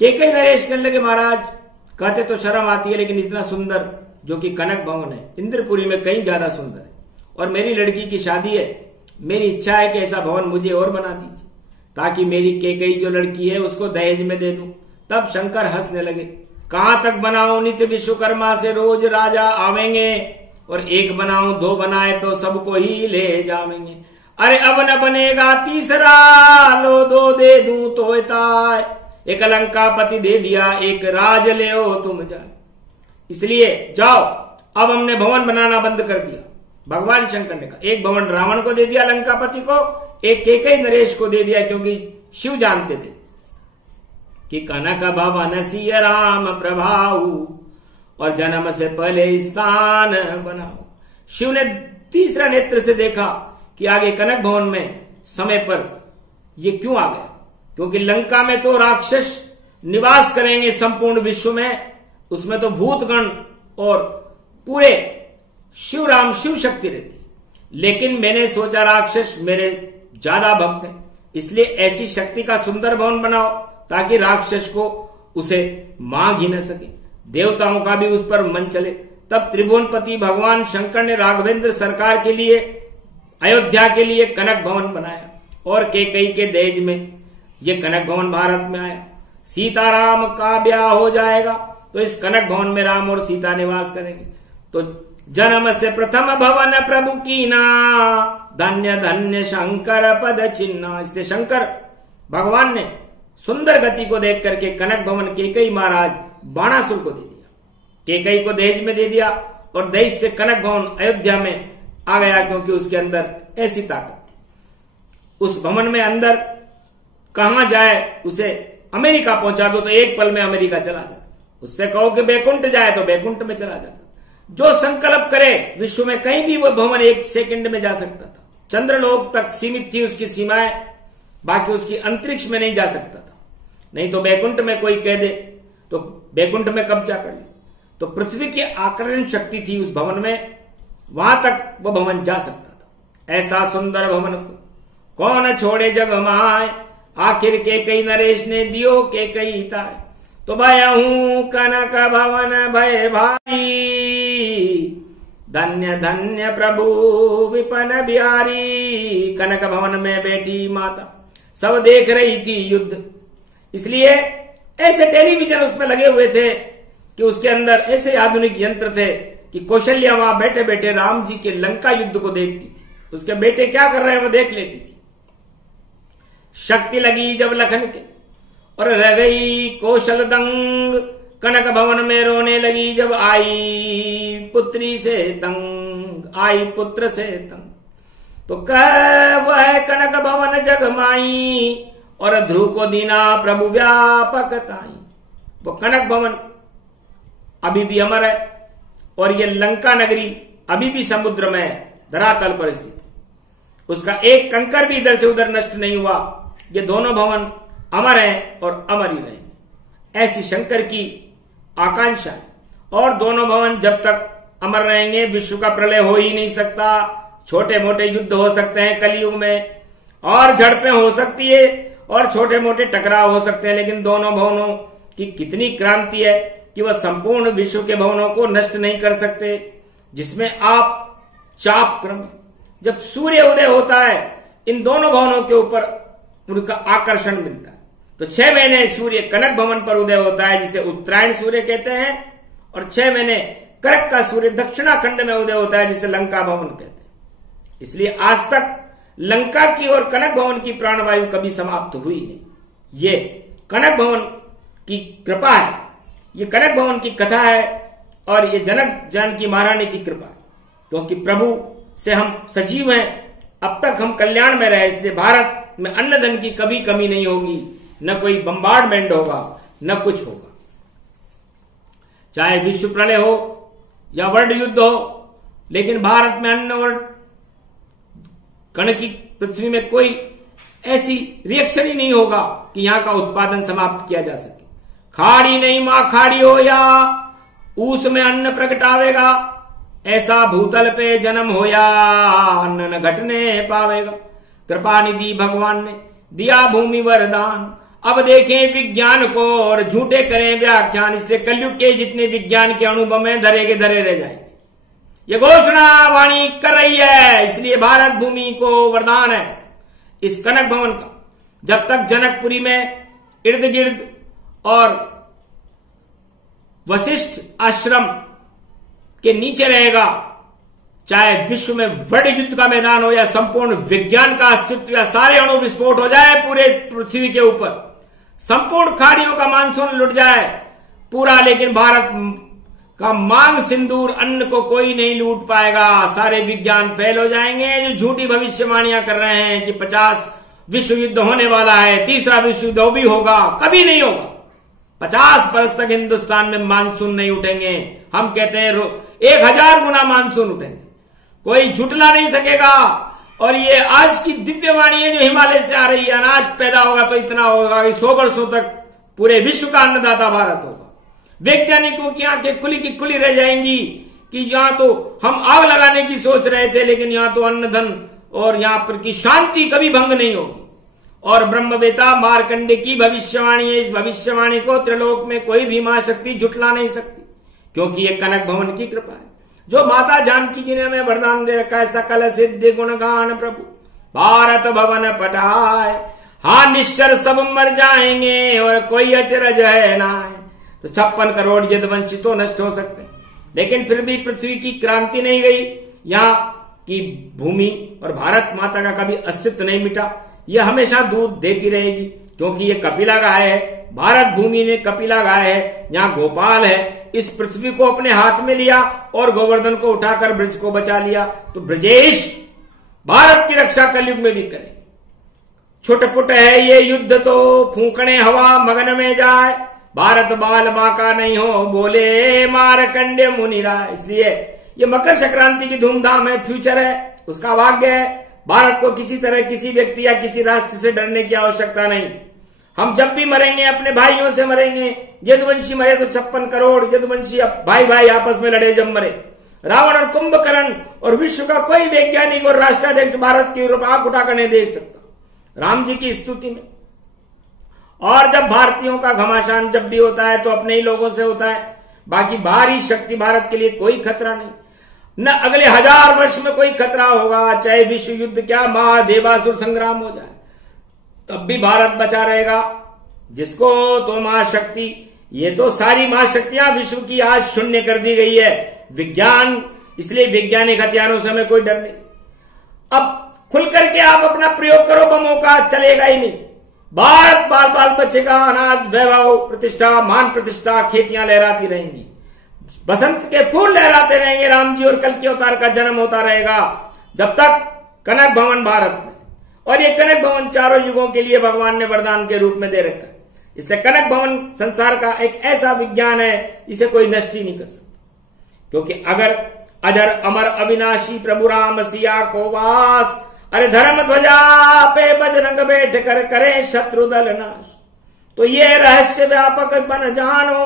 केकई नरेश कहने लगे महाराज कहते तो शर्म आती है, लेकिन इतना सुंदर जो कि कनक भवन है इंद्रपुरी में कहीं ज्यादा सुंदर है, और मेरी लड़की की शादी है, मेरी इच्छा है कि ऐसा भवन मुझे और बना दीजिए ताकि मेरी केकई जो लड़की है उसको दहेज में दे दूं। तब शंकर हंसने लगे, कहां तक बनाऊं नित्य विश्वकर्मा से रोज राजा आवेंगे, और एक बनाऊं दो बनाए तो सबको ही ले जावेंगे। अरे अब न बनेगा तीसरा, लो दो दे दूं तो ताय। एक लंकापति दे दिया, एक राज ले ओ तुम जाए। इसलिए जाओ, अब हमने भवन बनाना बंद कर दिया। भगवान शंकर ने कहा एक भवन रावण को दे दिया लंकापति को, एक केकई नरेश को दे दिया, क्योंकि शिव जानते थे कि कनक भवन सिय राम प्रभाऊ और जन्म से पहले स्थान बनाओ। शिव ने तीसरा नेत्र से देखा कि आगे कनक भवन में समय पर ये क्यों आ गया, क्योंकि लंका में तो राक्षस निवास करेंगे संपूर्ण विश्व में, उसमें तो भूतगण और पूरे शिव राम शिव शक्ति रहती। लेकिन मैंने सोचा राक्षस मेरे ज्यादा भक्त हैं, इसलिए ऐसी शक्ति का सुंदर भवन बनाओ ताकि राक्षस को उसे मांग ही न सके, देवताओं का भी उस पर मन चले। तब त्रिभुवनपति भगवान शंकर ने राघवेंद्र सरकार के लिए अयोध्या के लिए कनक भवन बनाया और कैकेयी के दहेज में ये कनक भवन भारत में आया। सीताराम का ब्याह हो जाएगा तो इस कनक भवन में राम और सीता निवास करेंगे। तो जन्म से प्रथम भवन प्रभु कीना, धन्य धन्य शंकर पद चिन्ह। इसलिए शंकर भगवान ने सुंदर गति को देख करके कनक भवन कैकेयी महाराज बाणासुर को दे दिया, कैकेयी को दहेज में दे दिया और दहेज से कनक भवन अयोध्या में आ गया, क्योंकि उसके अंदर ऐसी ताकत थी। उस भवन में अंदर कहां जाए, उसे अमेरिका पहुंचा दो तो एक पल में अमेरिका चला जाता, उससे कहो कि बैकुंठ जाए तो बैकुंठ में चला जाता। जो संकल्प करे विश्व में कहीं भी वो भवन एक सेकंड में जा सकता था। चंद्रलोक तक सीमित थी उसकी सीमाएं, बाकी उसकी अंतरिक्ष में नहीं जा सकता था। नहीं तो बैकुंठ में कोई कह दे तो बैकुंठ में कब्जा कर ले। तो पृथ्वी की आकर्षण शक्ति थी उस भवन में, वहां तक वो भवन जा सकता था। ऐसा सुंदर भवन को कौन छोड़े जग माए, आखिर कैकेयी नरेश ने दियो कैकेयी ताय। तो भयहूं कनक भवन भय भाई, धन्य धन्य प्रभु विपन बिहारी। कनक भवन में बैठी माता सब देख रही थी युद्ध, इसलिए ऐसे टेलीविजन उसमें लगे हुए थे कि उसके अंदर ऐसे आधुनिक यंत्र थे कि कौशल्या वहां बैठे बैठे राम जी के लंका युद्ध को देखती थी, उसके बेटे क्या कर रहे हैं वो देख लेती थी। शक्ति लगी जब लखन के और रह गई कौशल दंग, कनक भवन में रोने लगी जब आई पुत्री से तंग, आई पुत्र से तंग। तो कह वह कनक भवन जगमाई और ध्रुव को दीना प्रभु व्यापक ताई। वो कनक भवन अभी भी अमर है और ये लंका नगरी अभी भी समुद्र में धरातल पर स्थित है, उसका एक कंकर भी इधर से उधर नष्ट नहीं हुआ। ये दोनों भवन अमर हैं और अमर ही रहेंगे, ऐसी शंकर की आकांक्षा है। और दोनों भवन जब तक अमर रहेंगे विश्व का प्रलय हो ही नहीं सकता। छोटे मोटे युद्ध हो सकते हैं कलयुग में और झड़पें हो सकती है और छोटे मोटे टकराव हो सकते हैं, लेकिन दोनों भवनों की कितनी क्रांति है कि वह संपूर्ण विश्व के भवनों को नष्ट नहीं कर सकते। जिसमें आप चाप क्रम जब सूर्य उदय होता है इन दोनों भवनों के ऊपर उनका आकर्षण मिलता है। तो 6 महीने सूर्य कनक भवन पर उदय होता है जिसे उत्तरायण सूर्य कहते हैं, और 6 महीने कर्क का सूर्य दक्षिणाखंड में उदय होता है जिसे लंका भवन कहते हैं। इसलिए आज तक लंका की और कनक भवन की प्राणवायु कभी समाप्त हुई नहीं। ये कनक भवन की कृपा है, ये कनक भवन की कथा है और ये जनक जानकी महारानी की कृपा है, क्योंकि प्रभु से हम सजीव हैं, अब तक हम कल्याण में रहे। इसलिए भारत में अन्न धन की कभी कमी नहीं होगी, न कोई बम्बार्डमेंट होगा न कुछ होगा। चाहे विश्व प्रलय हो या वर्ल्ड युद्ध हो, लेकिन भारत में अन्न और कण की पृथ्वी में कोई ऐसी रिएक्शन ही नहीं होगा कि यहां का उत्पादन समाप्त किया जा सके। खाड़ी नहीं मां खाड़ी हो या ऊस में अन्न प्रगटावेगा, ऐसा भूतल पे जन्म हो या अन्न न घटने पावेगा। कृपा निधि भगवान ने दिया भूमि वरदान, अब देखें विज्ञान को और झूठे करें व्याख्यान। इसलिए कलयुग के जितने विज्ञान के अनुभव में धरे के धरे रह जाएंगे। ये घोषणा वाणी कर रही है, इसलिए भारत भूमि को वरदान है इस कनक भवन का। जब तक जनकपुरी में इर्द गिर्द और वशिष्ठ आश्रम के नीचे रहेगा, चाहे विश्व में वर्ल्ड युद्ध का मैदान हो या संपूर्ण विज्ञान का अस्तित्व या सारे अणु विस्फोट हो जाए पूरे पृथ्वी के ऊपर, संपूर्ण खाड़ियों का मानसून लुट जाए पूरा, लेकिन भारत का मांग सिंदूर अन्न को कोई नहीं लूट पाएगा। सारे विज्ञान फेल हो जाएंगे। जो झूठी भविष्यवाणियां कर रहे हैं कि 50 विश्व युद्ध होने वाला है, तीसरा विश्व युद्ध भी होगा, कभी नहीं होगा। 50 वर्ष तक हिंदुस्तान में मानसून नहीं उठेंगे। हम कहते हैं 1000 गुना मानसून उठेंगे, कोई झुटला नहीं सकेगा। और ये आज की दिव्यवाणी है जो हिमालय से आ रही है, अनाज पैदा होगा तो इतना होगा कि 100 वर्षों तक पूरे विश्व का अन्नदाता भारत होगा। वैज्ञानिकों की आंखें खुली की खुली रह जाएंगी कि यहां तो हम आग लगाने की सोच रहे थे, लेकिन यहां तो अन्न धन और यहां पर की शांति कभी भंग नहीं होगी। और ब्रह्मवेता मार्कंडे की भविष्यवाणी है, इस भविष्यवाणी को त्रिलोक में कोई भी महाशक्ति झुटला नहीं सकती, क्योंकि ये कनक भवन की कृपा है। जो माता जानकी जी ने हमें वरदान दे रखा है, सकल सिद्धि गुणगान प्रभु भारत भवन पटाए, हाँ निश्चर सब मर जाएंगे और कोई अचरज है ना। तो 56 करोड़ यदुवंशी तो नष्ट हो सकते हैं, लेकिन फिर भी पृथ्वी की क्रांति नहीं गई। यहाँ की भूमि और भारत माता का कभी अस्तित्व नहीं मिटा, यह हमेशा दूध देती रहेगी, क्योंकि ये कपिला गाय है। भारत भूमि में कपिला गाय है, यहाँ गोपाल है। इस पृथ्वी को अपने हाथ में लिया और गोवर्धन को उठाकर ब्रज को बचा लिया। तो ब्रजेश भारत की रक्षा कलयुग में भी करे। छुटपुट है ये युद्ध तो फूकने हवा मगन में जाए, भारत बाल बांका नहीं हो बोले मारकंडे मुनिराय। इसलिए ये मकर संक्रांति की धूमधाम है, फ्यूचर है, उसका भाग्य है। भारत को किसी तरह किसी व्यक्ति या किसी राष्ट्र से डरने की आवश्यकता नहीं। हम जब भी मरेंगे अपने भाइयों से मरेंगे। यदुवंशी मरे तो 56 करोड़ यदुवंशी भाई भाई आपस में लड़े जब मरे। रावण और कुंभकर्ण और विश्व का कोई वैज्ञानिक और राष्ट्राध्यक्ष भारत की ओर आंख उठाकर नहीं देख सकता राम जी की स्तुति में। और जब भारतीयों का घमासान जब भी होता है तो अपने ही लोगों से होता है, बाकी बाहरी शक्ति भारत के लिए कोई खतरा नहीं। न अगले 1000 वर्ष में कोई खतरा होगा, चाहे विश्व युद्ध क्या महादेवासुर संग्राम हो जाए, तब भी भारत बचा रहेगा। जिसको तो महाशक्ति, ये तो सारी महाशक्तियां विश्व की आज शून्य कर दी गई है विज्ञान, इसलिए वैज्ञानिक हथियारों से हमें कोई डर नहीं। अब खुल करके आप अपना प्रयोग करो बमों का, चलेगा ही नहीं। भारत बाल बाल बचेगा, अनाज वैभव प्रतिष्ठा मान प्रतिष्ठा, खेतियां लहराती रहेंगी, बसंत के फूल लहराते रहेंगे, राम जी और कल के अवतार का जन्म होता रहेगा जब तक कनक भवन भारत में। और ये कनक भवन चारों युगों के लिए भगवान ने वरदान के रूप में दे रखा है। इसलिए कनक भवन संसार का एक ऐसा विज्ञान है, इसे कोई नष्ट ही नहीं कर सकता, क्योंकि अगर अजर अमर अविनाशी प्रभु राम सिया को वास, अरे धर्म ध्वजा पे बजरंग बैठ कर करे शत्रु दल नाश। तो ये रहस्य व्यापक बन जानो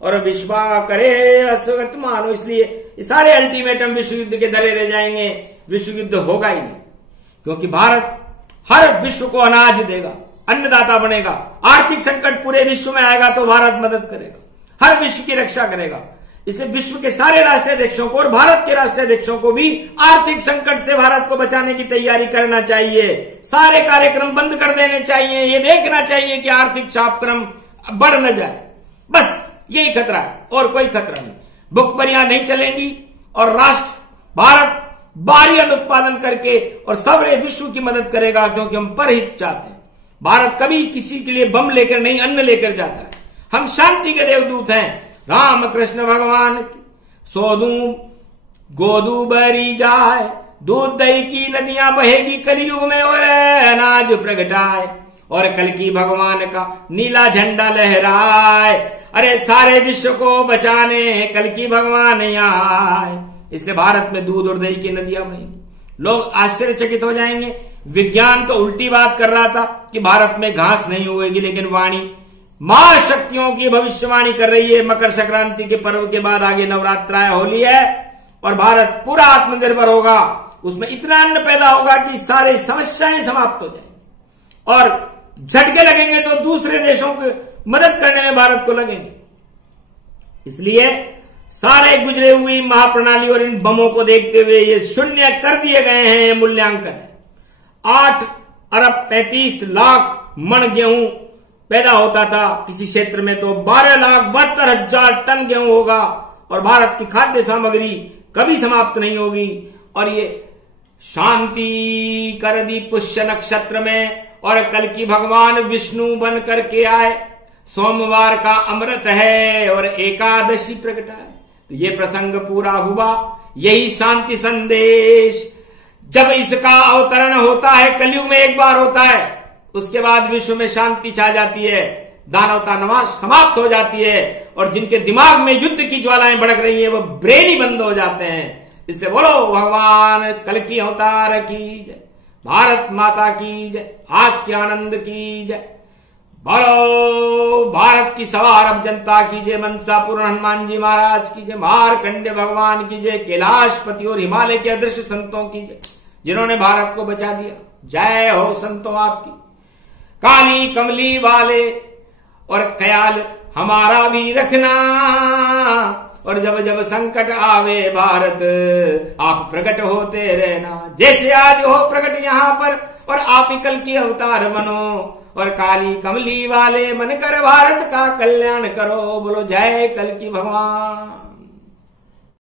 और विश्वा करे अस्वगत मानो। इसलिए ये सारे अल्टीमेटम विश्व युद्ध के धरे रह जाएंगे, विश्व युद्ध होगा ही नहीं, क्योंकि भारत हर विश्व को अनाज देगा, अन्नदाता बनेगा। आर्थिक संकट पूरे विश्व में आएगा तो भारत मदद करेगा, हर विश्व की रक्षा करेगा। इसलिए विश्व के सारे राष्ट्राध्यक्षों को और भारत के राष्ट्राध्यक्षों को भी आर्थिक संकट से भारत को बचाने की तैयारी करना चाहिए। सारे कार्यक्रम बंद कर देने चाहिए, ये देखना चाहिए कि आर्थिक चापक्रम बढ़ न जाए, बस यही खतरा है और कोई खतरा नहीं। भुखमरियां नहीं चलेंगी और राष्ट्र भारत भारी अन्न उत्पादन करके और सबरे विश्व की मदद करेगा, क्योंकि हम परहित चाहते हैं। भारत कभी किसी के लिए बम लेकर नहीं, अन्न लेकर जाता है। हम शांति के देवदूत हैं। राम कृष्ण भगवान की सोदू गोदू बरी जाए, दूध दही की नदियां बहेगी कलयुग में ओए अनाज प्रगटाए, और कल की भगवान का नीला झंडा लहराए, अरे सारे विश्व को बचाने कल की भगवान आए। इसलिए भारत में दूध और दही की नदियां बहेंगी। लोग आश्चर्यचकित हो जाएंगे। विज्ञान तो उल्टी बात कर रहा था कि भारत में घास नहीं उगेगी, लेकिन वाणी महाशक्तियों की भविष्यवाणी कर रही है। मकर संक्रांति के पर्व के बाद आगे नवरात्र है, होली है, और भारत पूरा आत्मनिर्भर होगा। उसमें इतना अन्न पैदा होगा कि सारे समस्याएं समाप्त हो जाएंगी और झटके लगेंगे तो दूसरे देशों को मदद करने में भारत को लगेंगे। इसलिए सारे गुजरे हुई महाप्रणाली और इन बमों को देखते हुए ये शून्य कर दिए गए हैं। ये मूल्यांकन 8 अरब 35 लाख मन गेहूं पैदा होता था किसी क्षेत्र में, तो 12,72,000 टन गेहूं होगा, और भारत की खाद्य सामग्री कभी समाप्त नहीं होगी। और ये शांति कर दी पुष्य नक्षत्र में, और कल की भगवान विष्णु बन करके आए। सोमवार का अमृत है और एकादशी प्रकट है। तो ये प्रसंग पूरा हुआ, यही शांति संदेश। जब इसका अवतरण होता है, कलयुग में एक बार होता है, उसके बाद विश्व में शांति छा जाती है। दानवता नमाज समाप्त हो जाती है और जिनके दिमाग में युद्ध की ज्वालाएं भड़क रही है वो ब्रेन ही बंद हो जाते हैं। इसलिए बोलो भगवान कल की अवतार की जय, भारत माता की जय, आज के आनंद की जय, बोलो भारत की 1.25 अरब जनता की जय, मनसा पूर्ण हनुमान जी महाराज की जय, मारकंडे भगवान की जय, कैलाशपति और हिमालय के अदृश्य संतों की जय जिन्होंने भारत को बचा दिया। जय हो संतों आपकी। काली कमली वाले और ख्याल हमारा भी रखना, और जब जब संकट आवे भारत आप प्रकट होते रहना। जैसे आज हो प्रकट यहाँ पर और आप ही कल की अवतार बनो, और काली कमली वाले मन कर भारत का कल्याण करो। बोलो जय कल की भगवान।